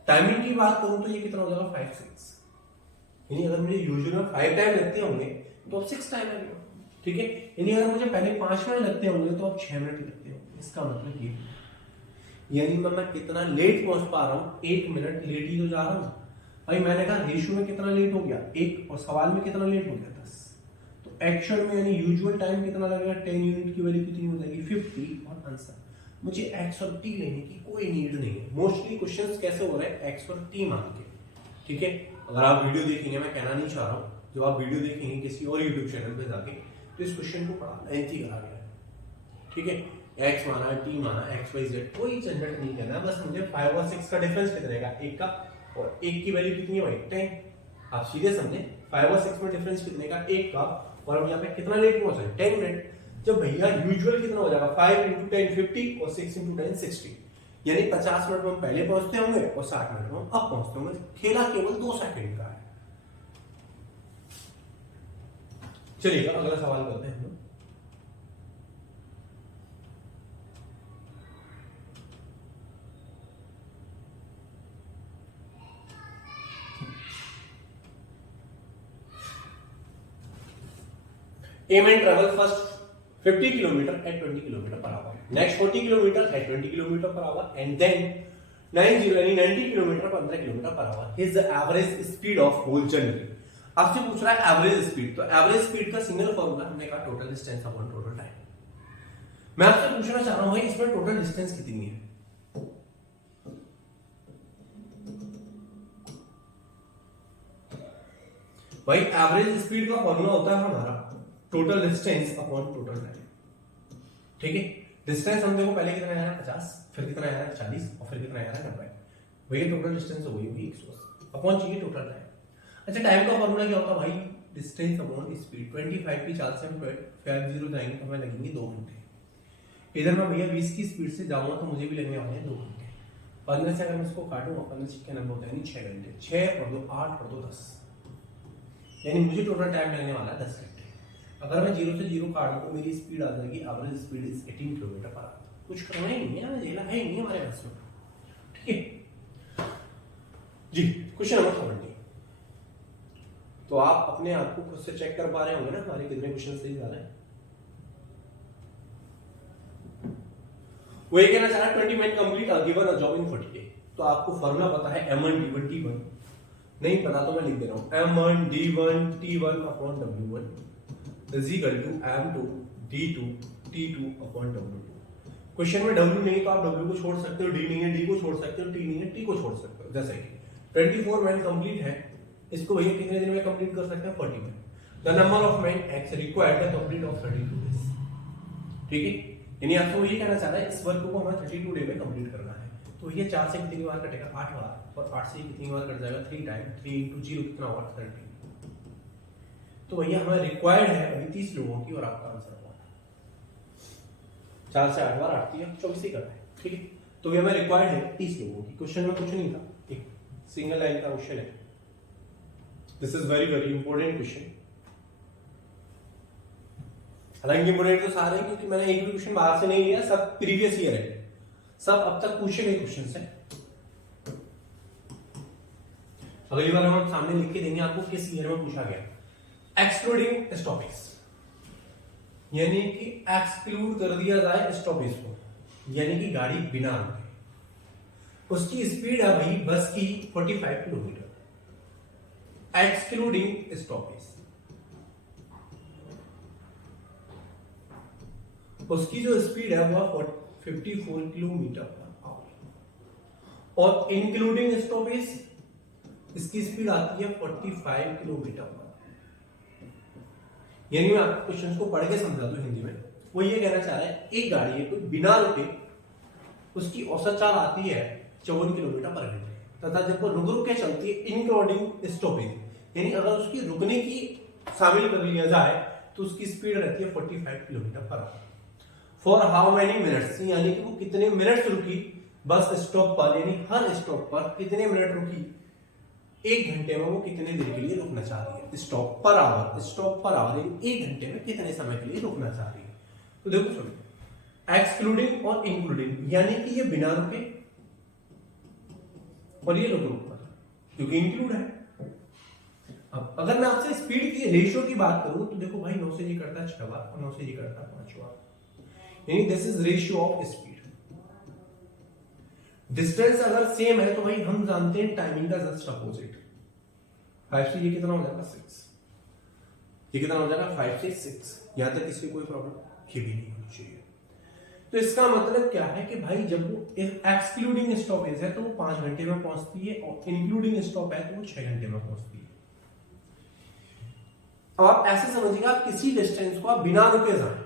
टाइमिंग की बात करूं तो ये कितना हो जाएगा 5/6, यानी अगर मुझे यूजुअल में 5 टाइम लगते होंगे तो अब 6 टाइम लगेगा, ठीक है। यानी अगर मुझे पहले 5 मिनट लगते होंगे तो अब 6 मिनट लगते होंगे। इसका मतलब ये, यानी मैं कितना लेट पहुंच पा रहा हूं, 1 मिनट लेट ही तो जा रहा हूं भाई। मैंने कहा रेशियो में कितना लेट हो गया 1, और सवाल में कितना लेट हो गया 10। तो एक्चुअल में यानी यूजुअल टाइम कितना लगेगा, 10 यूनिट की वैल्यू कितनी हो जाएगी 50, और आंसर। मुझे x और t लेने की कोई नीड नहीं है। मोस्टली क्वेश्चंस कैसे हो रहे हैं x और t मान के, ठीक है। अगर आप वीडियो देखेंगे, मैं कहना नहीं चाह रहा हूं, जब आप वीडियो देखेंगे किसी और यूट्यूब चैनल पे जाके तो इस क्वेश्चन को पढ़ा लेंथी करा गया है, ठीक है। x माना, t माना, x y z कोई झंझट नहीं करना, बस मुझे 5 और 6 का डिफरेंस कितने का, 1 का, और 1 की वैल्यू कितनी है भाई 10। आप सीधे समझे 5 और 6 में डिफरेंस कितने का, 1 का, और अब यहाँ पे कितना लेट पहुंचा 10 मिनट। जब भैया यूजुअल कितना हो जाएगा 5 × 10 50 और 6 × 10 60, यानी 50 मिनट में हम पहले पहुंचते होंगे और 60 मिनट में हम अब पहुंचते होंगे। खेला केवल 2 सेकंड का है। चलिए अगला सवाल करते हैं हम। A man travels first 50 kilometer at 20 kilometer per hour, next 40 kilometer at 20 kilometer per hour, and then 90 kilometer 15 kilometer per hour. His average speed of whole journey. आपसे पूछ रहा है एवरेज स्पीड, तो एवरेज स्पीड का single formula हमने कहा total distance upon total time. मैं आपसे पूछना चाह रहा हूं भाई इसमें टोटल डिस्टेंस कितनी है। भाई एवरेज स्पीड का फॉर्मूला होता है हमारा total distance upon total time, ठीक है। डिस्टेंस हम देखो पहले कितना आया 50, फिर कितना आया 40, और फिर कितना आया 90। वही टोटल डिस्टेंस हो गई 180 अपॉन चाहिए टोटल टाइम। अच्छा, टाइम का फॉर्मूला क्या होता है भाई, डिस्टेंस अपॉन स्पीड। 25 की चाल से हम 50 जाएंगे तो हमें लगेंगे 2 घंटे। इधर मैं भैया 20 की स्पीड से जाऊंगा तो मुझे भी लगने वाले हैं 2 घंटे। 15 से अगर मैं इसको काटूंगा, 15 के नंबर होता है 6 घंटे, 6 और 2 8 और 2 10, यानी मुझे टोटल टाइम लगने वाला है 10 घंटे। अगर मैं 0 से 0 काट दूं तो मेरी स्पीड आ जाएगी, average speed is 18 kilometre per our. कुछ करना ही नहीं है, झेला है ही नहीं हमारे पास में, ठीक है जी। Question number 70। तो आप अपने आप को खुद से चेक कर पा रहे होंगे ना हमारे कितने क्वेश्चन सही जा रहे हैं। वो ये कहना चाह रहा है 20 men complete a given a job in 40 days। तो आपको फॉर्मूला पता है M1 D1 T1, नहीं पता तो मैं लिख दे रहा हूं M1 D1 T1 upon W1 is equal to M2 D2 T2 upon W2। Question में W नहीं तो आप W को छोड़ सकते हो, D नहीं है D को छोड़ सकते हो, T नहीं है T को छोड़ सकते हो। जैसे कि 24 men कंप्लीट है, इसको भैया कितने दिन में कंप्लीट कर सकते हैं 40 में। The number of men x required to complete of 32 days, ठीक है। यानी आपको ये कहना चाह रहा है इस वर्क को हमें 32 डे में कंप्लीट करना है। तो ये 4 से कितनी बार कटेगा 8 बार, और 8 से कितनी बार कट जाएगा 3 टाइम, 3 into 0 कितना होगा 30। तो भैया हमें रिक्वायर्ड है अभी 30 लोगों की, और आपका आंसर हुआ 4 से 8 बार 8 या 24 ही करना है, ठीक है। तो ये हमें रिक्वायर्ड है 30 लोगों की। क्वेश्चन में कुछ नहीं था, एक सिंगल लाइन का क्वेश्चन है। This is very very important question. हालांकि इंपोर्टेंट तो सारे हैं क्योंकि मैंने एक भी क्वेश्चन बाहर से नहीं लिया, सब प्रीवियस ईयर है, सब अब तक पूछे गए क्वेश्चंस हैं। अगली बार हम सामने लिख के देंगे आपको किस ईयर में पूछा गया। एक्सक्लूडिंग स्टॉपेज, यानी कि एक्सक्लूड कर दिया जाए स्टॉपेज को, यानी कि गाड़ी बिना रुके। उसकी स्पीड है भाई बस की 45 किलोमीटर। एक्सक्लूडिंग स्टॉपेज, उसकी जो स्पीड है वो 54 किलोमीटर पर आवर, और इंक्लूडिंग स्टॉपेज इसकी स्पीड आती है 45 किलोमीटर पर। यानी मैं आपको क्वेश्चन को पढ़ के समझा दूं हिंदी में, वो ये कहना चाह रहा है एक गाड़ी है तो बिना रुके उसकी औसत चाल आती है 54 किलोमीटर पर घंटे, तथा जब वो रुक रुक के चलती है इंक्लूडिंग स्टॉपेज, यानी अगर उसकी रुकने की शामिल कर लिया जाए तो उसकी स्पीड रहती है 45 kilometre per our. For how many minutes, यानी कि वो कितने मिनट्स रुकी बस स्टॉप पर, यानी हर स्टॉप पर कितने मिनट रुकी, एक घंटे में वो कितने देर के लिए रुकना चाह रही है। Stop per hour, stop per hour यानी एक घंटे में कितने समय के लिए रुकना चाह रही है। तो देखो सुनो, एक्सक्लूडिंग और इंक्लूडिंग, यानी कि ये बिना रुके और ये रुक कर, क्योंकि इंक्लूड है। अब अगर मैं आपसे स्पीड की रेशियो की बात करूं तो देखो भाई 9 से ये करता है 6 बार और 9 से ये करता है 5 बार, यानी this is ratio of speed. Distance अगर सेम है तो भाई हम जानते हैं टाइमिंग का जस्ट अपोजिट। 5 से ये कितना हो जाएगा 6, ये कितना हो जाएगा 5 से 6। यहां तक इसकी कोई प्रॉब्लम ये भी नहीं होनी चाहिए। तो इसका मतलब क्या है कि भाई जब वो एक्सक्लूडिंग स्टॉपेज है तो वो 5 घंटे में पहुंचती है, और इंक्लूडिंग स्टॉप है तो वो 6 घंटे में पहुंचती है। अब आप ऐसे समझिएगा, आप किसी डिस्टेंस को आप बिना रुके जाए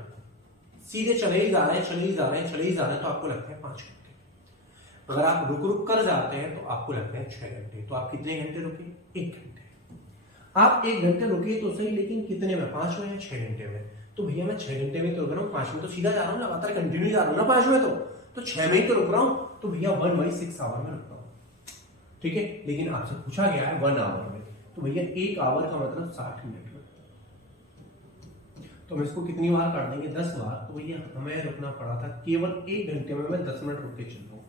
सीधे चले ही जा रहे हैं, चले ही जा रहे हैं, चले ही जा रहे हैं, तो आपको लगते हैं 5 घंटे। अगर आप रुक रुक कर जाते हैं तो आपको लगते हैं 6 घंटे। तो आप कितने घंटे रुके, 1 घंटे। आप 1 घंटे रुके तो सही, लेकिन कितने में, 5 में या 6 घंटे में। तो भैया मैं 6 घंटे में तो रुक रहा हूँ, 5 में तो सीधा जा रहा हूँ, लगातार कंटिन्यू जा रहा हूँ ना 5 में, तो 6 में ही तो रुक रहा हूँ। तो भैया 1/6 आवर में रुकता हूँ, ठीक है। लेकिन आपसे पूछा गया है 1 आवर में, तो भैया 1 आवर का मतलब 60 मिनट। तो हम इसको कितनी बार काट देंगे, 10 बार। तो भैया हमें रुकना पड़ा था केवल 1 घंटे में, मैं 10 मिनट रुक के चल रहा हूँ।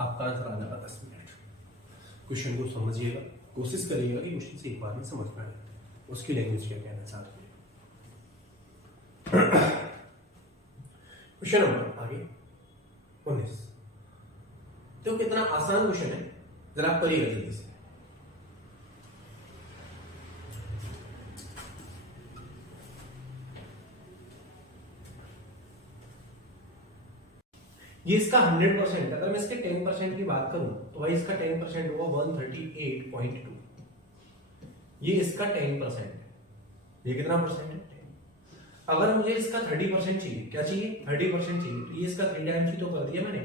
आपका आंसर आ जाएगा 10 मिनट। क्वेश्चन को समझिएगा, कोशिश करिएगा कि क्वेश्चन से एक बार में समझ में आए, उसकी लैंग्वेज क्या कहना चाहते हैं। क्वेश्चन नंबर आगे 19। तो कितना आसान क्वेश्चन है, जरा पढ़िएगा जल्दी से। ये इसका 100%, अगर मैं इसके 10% की बात करूं तो भाई इसका 10% होगा 138.2। ये इसका 10%, ये कितना परसेंट है, 10। अगर मुझे इसका 30% चाहिए, क्या चाहिए 30% चाहिए, तो ये इसका 3 टाइम्स ही तो कर दिया मैंने।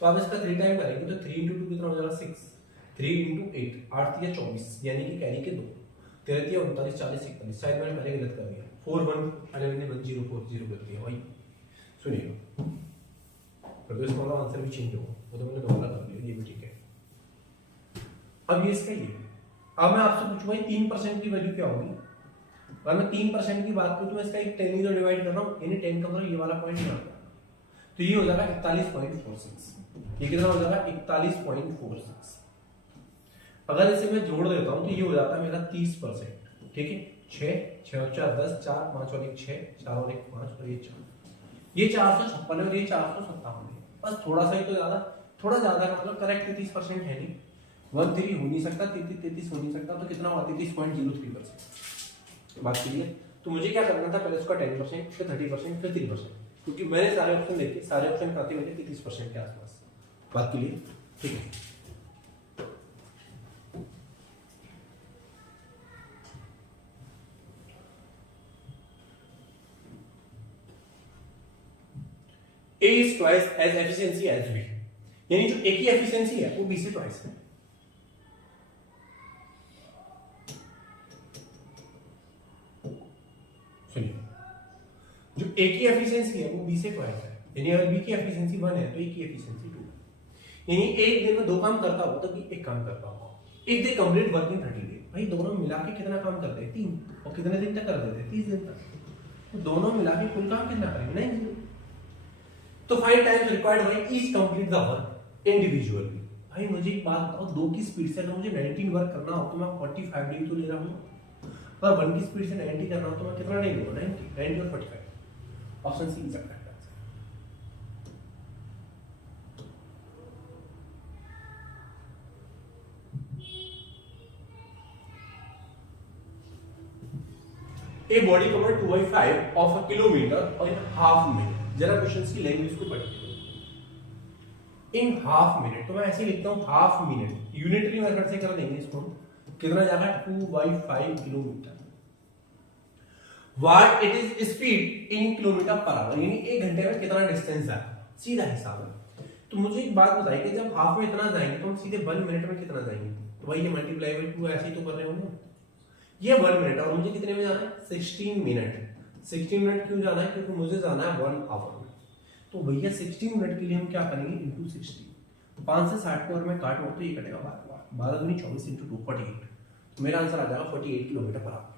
तो आप इसका 3 टाइम करेंगे तो 3 into 2 कितना हो जाएगा 6, 3 into 8 8 या 24, यानी कि कैरी के 2, 13 या 39 40 41। शायद मैंने पहले गलत कर दिया, 4 1 पहले मैंने 1040 कर दिया भाई। सुनिएगा, फिर तो इसका आंसर भी चेंज होगा, वो तो मैंने दोबारा कर दिया, ये भी ठीक है। अब ये इसका ये, अब मैं आपसे पूछूंगा 3% की वैल्यू क्या होगी। अगर मैं 3% की बात करूं तो मैं इसका एक 10 से डिवाइड कर रहा हूं, यानी 10 का मतलब ये वाला पॉइंट यहाँ पे, तो ये हो जाएगा 41.46। ये कितना हो जाएगा 41.46। अगर इसे मैं जोड़ देता हूं तो ये हो जाता है मेरा 30%। ठीक है, 6 6 और 4 10, 4 5 और 1 6, 4 और 1 5 और ये 4, ये 456 और ये 457 है। बस थोड़ा सा ही तो ज्यादा, थोड़ा ज्यादा मतलब करेक्ट 33% है नहीं, 13 हो नहीं सकता, 33 हो नहीं सकता, तो कितना हुआ 33.03%। बात क्लियर। तो मुझे क्या करना था, पहले उसका 10%, फिर 30%, फिर 3%, क्योंकि मैंने सारे ऑप्शन देखे, सारे ऑप्शन आते मेरे 33% के आसपास। बात क्लियर, ठीक है। A is twice as efficiency as B, यानी जो A की एफिशिएंसी है वो B से ट्वाइस है। सुनिए, जो A की एफिशिएंसी है वो B से ट्वाइस है, यानी अगर B की एफिशिएंसी 1 है तो A की एफिशिएंसी 2 है। यानी एक दिन में 2 काम करता हो तो B एक काम करता हो। If they complete work in 30 days, भाई दोनों मिला के कितना काम करते हैं 3, और कितने दिन तक कर देते हैं 30 दिन तक, तो दोनों मिला के कुल काम कितना करेंगे 9। तो 5 times required by each complete the work individually. भाई मुझे एक बात बताओ, 2 की स्पीड से अगर मुझे 19 वर्क करना हो तो मैं 45 डी तो ले रहा हूं, और 1 की स्पीड से 90 करना हो तो मैं कितना नहीं लूंगा 90 और 45। Option C is correct answer. A body cover 2/5 of a kilometre और इन हाफ मिनट। जरा क्वेश्चंस की लैंग्वेज को पढ़िए। इन हाफ मिनट, तो मैं ऐसे लिखता हूं हाफ मिनट, यूनिटरी मेथड से कर देंगे इसको, कितना जाएगा 2/5 kilometre. What it is speed in kilometre per our, यानी 1 घंटे में कितना डिस्टेंस है, सीधा हिसाब है। तो मुझे एक बात बताइए कि जब हाफ में इतना जाएंगे तो हम सीधे 1 मिनट में कितना जाएंगे, तो भाई ये मल्टीप्लाई बाय 2 ऐसे ही तो कर रहे होंगे। ये 1 मिनट और मुझे कितने में जाना है 16 मिनट। 16 मिनट क्यों जाना है, क्योंकि मुझे जाना है 1 आवर में। तो भैया 16 मिनट के लिए हम क्या करेंगे इंटू 16, 5 से 60 को अगर मैं काटूं तो ये कटेगा 12 दूनी 24 इंटू 2 48, तो मेरा आंसर आ जाएगा 48 किलोमीटर पर आवर।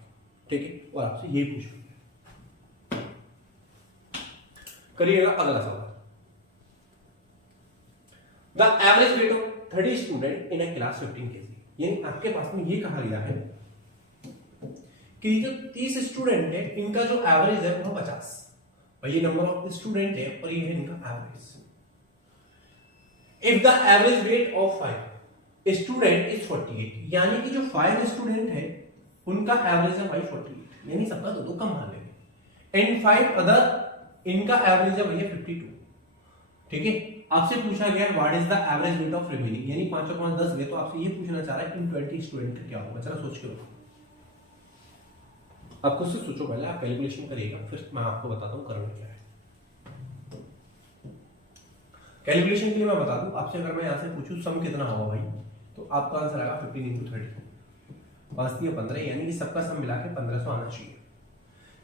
ठीक है, और आपसे यही पूछ करिएगा अगला सवाल। The average weight of 30 student in a class 15 KG, यानी आपके पास में ये कहा गया है कि जो 30 स्टूडेंट है इनका जो एवरेज है वो 50, ये नंबर ऑफ स्टूडेंट है और ये है इनका average. If the average weight of 5 student is 48, यानी कि जो 5 स्टूडेंट है उनका एवरेज है भाई 48, यानी सबका दो कम मान लेंगे। एंड 5 अदर इनका एवरेज है भैया 52। ठीक है, आपसे पूछा गया what is the average weight of remaining, यानी 5 और 5 10 गए, तो आपसे ये पूछना चाह रहा है इन 20 स्टूडेंट का क्या होगा। चलो सोच के बताओ, आप खुद से सोचो, पहले आप कैलकुलेशन करिएगा फिर मैं आपको बताता हूं करना क्या है। कैलकुलेशन के लिए मैं बता दूं आपसे, अगर मैं यहां से पूछूं सम कितना होगा भाई, तो आपका आंसर आएगा 15 इंटू 30, 5 दिया 15, यानी कि सबका सम मिला के 1500 आना चाहिए।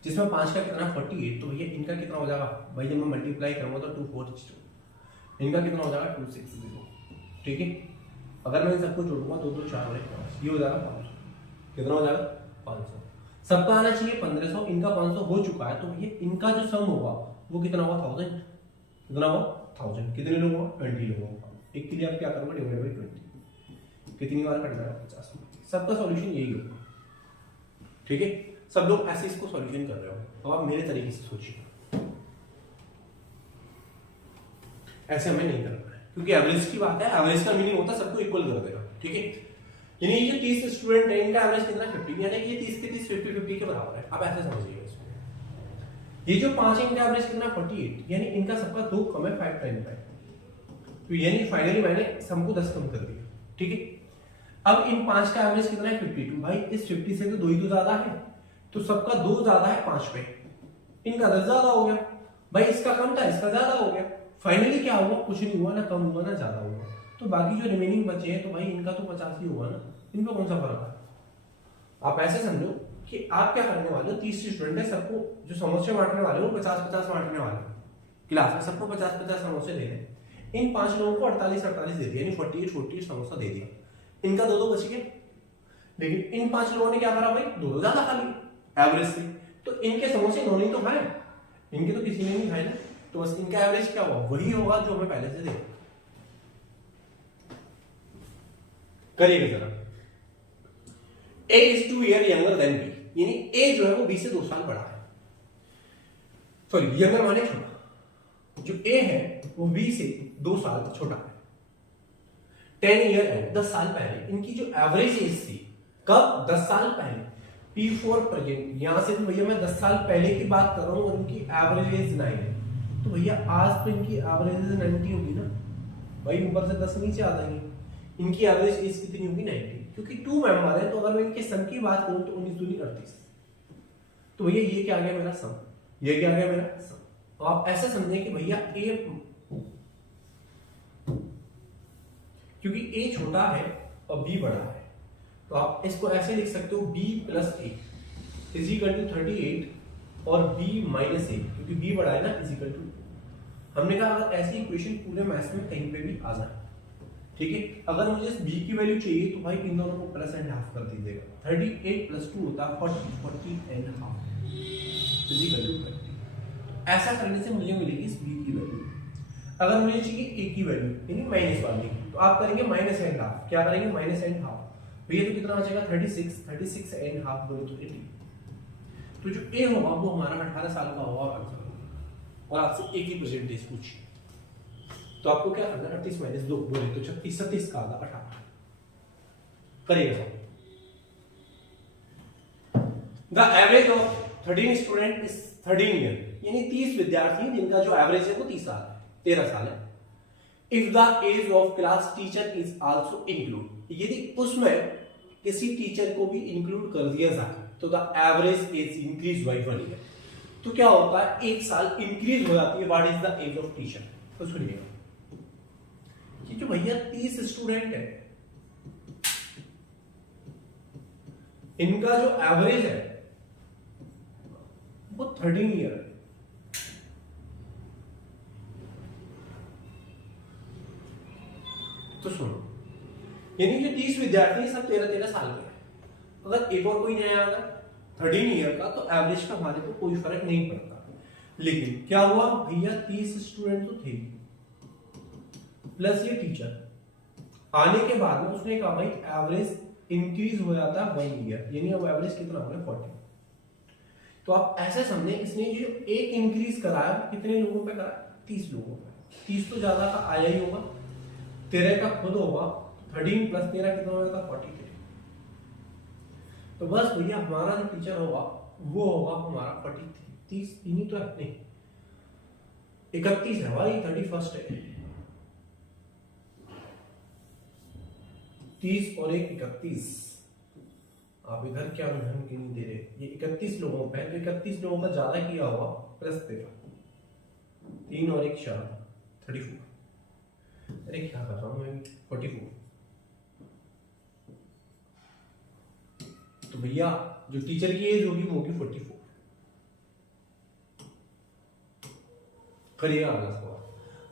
जिसमें 5 का कितना 48, तो भैया इनका कितना हो जाएगा भाई, जब मैं मल्टीप्लाई करूंगा तो 242, इनका कितना हो जाएगा 260। ठीक है, अगर मैं इन सबको जोड़ूंगा 2 2 4 और 1 5, ये हो जाएगा 500। कितना हो जाएगा 500। सबका आना चाहिए 1500, इनका 500 हो चुका है, तो ये इनका जो सम होगा वो कितना होगा 1000। कितना होगा 1000। कितने लोग होगा 20 लोग होगा। एक के लिए आप क्या करोगे डिवाइड बाय 20, कितनी बार कट जाएगा 50। सबका सॉल्यूशन यही होगा। ठीक है, सब लोग ऐसे इसको सॉल्यूशन कर रहे हो, अब आप मेरे तरीके से सोचिए, ऐसे हमें नहीं करना है क्योंकि एवरेज की बात है, एवरेज का मीनिंग होता है सबको इक्वल कर देगा। ठीक है, यानी ये 30 स्टूडेंट है इनका एवरेज कितना 50, यानी कि ये 30 के 30 50 के बराबर है। आप ऐसे समझिएगा इसको। ये जो 5 इनका एवरेज कितना 48, यानी इनका सबका 2 कम है 5 टाइम 5, तो यानी फाइनली मैंने सम को 10 कम कर दिया। ठीक है, अब इन 5 का एवरेज कितना है 52, भाई इस 50 से तो 2 ही तो ज्यादा है, तो सबका 2 ज्यादा है 5 पे, इनका 10 ज्यादा हो गया, भाई इसका कम था इसका ज्यादा हो गया। फाइनली क्या हुआ, कुछ नहीं हुआ, ना कम हुआ ना ज्यादा हुआ, तो बाकी जो रिमेनिंग बचे हैं तो भाई इनका तो 50 ही होगा ना, इनका कौन सा फर्क है। आप ऐसे समझो कि आप क्या करने वाले हो, 30 स्टूडेंट है, सबको जो समोसे बांटने वाले हो 50-50 बांटने वाले हो, क्लास में सबको 50-50 समोसे दे दें। इन 5 लोगों को 48-48 दे दिया, यानी 48-48 समोसा दे दिया, इनका 2-2 बच गया। लेकिन इन 5 लोगों ने क्या करा भाई, दो ज्यादा खा लिए एवरेज से, तो इनके समोसे इन्होंने ही तो खाए, इनके तो किसी ने नहीं खाए ना, तो बस इनका एवरेज क्या हुआ, वही होगा जो हमें पहले से देखा। करिएगा जरा, A is 2 year younger than B, यानी A जो है वो B से 2 साल बड़ा है, सॉरी यंगर माने छोटा, जो A है वो B से 2 साल छोटा है। 10 ईयर एंड 10 साल पहले इनकी जो एवरेज एज थी, कब, 10 साल पहले, P4 प्रेजेंट, यहां से तो भैया मैं 10 साल पहले की बात कर रहा हूं और इनकी एवरेज एज 9 है, तो भैया आज तो इनकी एवरेज एज 90 होगी ना भाई, ऊपर से 10 नीचे आ जाएंगे, इनकी एवरेज एज कितनी होगी, 90, क्योंकि 2 मेंबर है, तो अगर मैं इनके सम की बात करूं तो 19 दूनी 38, तो भैया ये क्या आ गया मेरा सम, ये क्या आ गया मेरा सम। तो आप ऐसा समझें कि भैया A, क्योंकि A छोटा है और B बड़ा है, तो आप इसको ऐसे लिख सकते हो B plus A is equal to 38 और B माइनस A, क्योंकि B बड़ा है ना, इज इक्वल टू, हमने कहा अगर ऐसी इक्वेशन पूरे मैथ्स में कहीं पे भी आ जाए, ठीक है, अगर मुझे इस B की वैल्यू चाहिए तो भाई इन दोनों को प्लस एंड हाफ कर दीजिएगा, 38 प्लस 2 होता है 40 and half is equal to 20, ऐसा करने से मुझे मिलेगी इस B की वैल्यू। अगर मुझे चाहिए A की वैल्यू यानी माइनस वाली, तो आप करेंगे माइनस एंड हाफ, क्या करेंगे, माइनस एंड हाफ, भैया तो कितना आ जाएगा 36 एंड हाफ बोले तो 80, तो जो A होगा वो हमारा 18 साल का होगा आंसर, और आपसे एक ही परसेंटेज पूछिए, तो आपको क्या करना है, 38 माइनस 2 बोले तो 36, 37 का आधा 18, करिएगा। The average of 13 student is 13 year, यानी 30 विद्यार्थी जिनका जो एवरेज है वो 30 साल है, 13 साल है। If the age of class teacher is also include, यदि उसमें किसी टीचर को भी इंक्लूड कर दिया जाए तो the average age increase by 1 year, तो क्या होता है, 1 साल इंक्रीज हो जाती है। What is the age of teacher, तो सुनिएगा, ये जो भैया 30 स्टूडेंट है इनका जो एवरेज है वो 13 ईयर है, तो सुनो, यानी जो 30 विद्यार्थी सब 13-13 साल के हैं, अगर एक और कोई नया आ गया 13 ईयर का, तो एवरेज का हमारे को कोई फर्क नहीं पड़ता। लेकिन क्या हुआ भैया, 30 स्टूडेंट तो थे प्लस ये टीचर आने के बाद में उसने कहा भाई एवरेज इंक्रीज हो जाता है 1 ईयर, यानी अब एवरेज कितना हो गया 40। तो आप ऐसे समझे, इसने जो एक इंक्रीज कराया कितने लोगों पे कराया, 30 लोगों पे, 30 तो ज्यादा का आया ही होगा, 13 का खुद होगा, 13 प्लस 13 कितना हो जाता, 43। तो बस भैया हमारा जो टीचर होगा वो होगा हमारा 43, 30 ही तो है, नहीं 31 है भाई, 31 है, 30 और 1 31, आप इधर क्या ध्यान क्यों नहीं दे रहे, ये 31 लोगों पे, तो 31 लोगों का ज्यादा किया होगा, प्लस 13, 3 और 1 4 34, अरे क्या कर रहा हूं मैं, 44। तो भैया जो टीचर की एज होगी वो होगी 44। करिएगा अगला सवाल,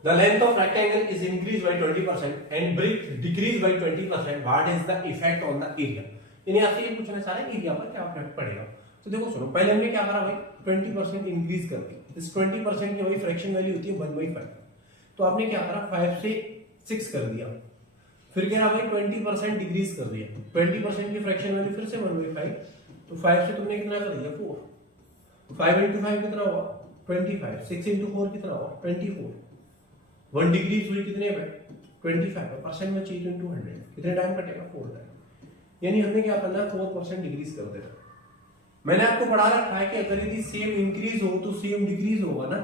the length of rectangle is increase by 20% and breadth decrease by 20%, what is the effect on the area, यानी आपसे ये पूछना चाह रहे हैं एरिया पर क्या इफेक्ट पड़ेगा। तो देखो सुनो, पहले हमने क्या करा भाई, 20% इंक्रीज कर दी, इस 20% की वही फ्रैक्शन वैल्यू होती है 1/5, तो आपने क्या करा 5 से 6 कर दिया, फिर कह रहा भाई 20% डिक्रीज कर दिया, 20% की फ्रैक्शन वैल्यू फिर से 1/5, तो 5 से तुमने कितना कर दिया 4, 5 into 5 कितना हुआ 25, 6 into 4 कितना हुआ 24, 1 डिक्रीज हुई कितने पे 25, परसेंट में चाहिए तो into 100, कितने टाइम कटेगा 4 टाइम, यानी हमने क्या करना है 4% डिक्रीज कर देना। मैंने आपको पढ़ा रखा है कि अगर यदि सेम इंक्रीज हो तो सेम डिक्रीज होगा ना,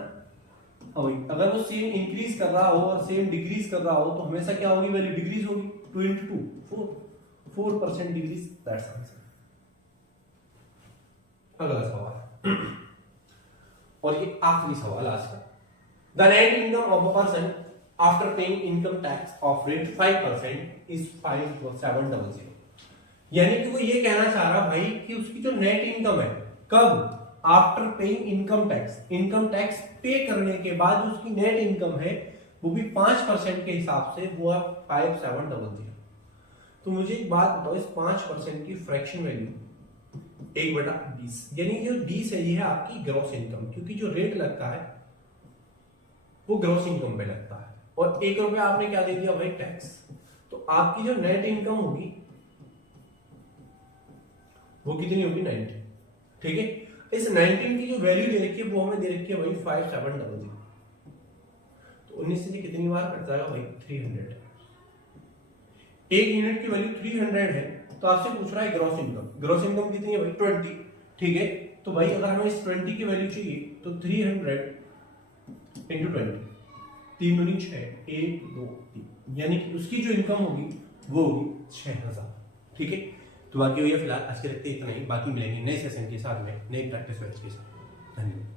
अगर वो सेम इंक्रीज कर रहा हो और सेम डिक्रीज कर रहा हो तो हमेशा क्या होगी, वैल्यू डिक्रीज होगी, 2 into 2 4% डिक्रीज, दैट्स आंसर। अगला सवाल और ये आखिरी सवाल आज का, the net income of a person after paying income tax of rate 5% is 5700, यानी कि वो ये कहना चाह रहा भाई कि उसकी जो नेट इनकम है, कब, आफ्टर पेइंग इनकम टैक्स पे करने के बाद उसकी नेट इनकम है वो भी 5% के हिसाब से, वो है 5700। तो मुझे एक बात बताओ, इस 5% की फ्रैक्शन वैल्यू 1/20, यानी जो 20 है ये है आपकी ग्रॉस इनकम, क्योंकि जो रेट लगता है वो ग्रॉस इनकम पे लगता है, और 1 रुपया आपने क्या दे दिया भाई, टैक्स। तो आपकी जो नेट इनकम होगी वो कितनी होगी, 90। ठीक है, इस 19 की जो वैल्यू दे रखी है वो हमें दे रखी है भाई 5700। तो 19 से कितनी बार कट जाएगा भाई, 300। एक यूनिट की वैल्यू 300 है, तो आपसे पूछ रहा है ग्रॉस इनकम। ग्रॉस इनकम कितनी है भाई, 20। ठीक है, तो भाई अगर हमें इस 20 की वैल्यू चाहिए तो 300 इंटू 20, 3 दूनी 6, 1 2 3, यानी कि उसकी जो इनकम होगी वो होगी 6000। ठीक है, तो बाकी भैया फिलहाल आज के रखते इतना ही, बाकी मिलेंगे नए सेशन के साथ में, नए प्रैक्टिस के साथ। धन्यवाद।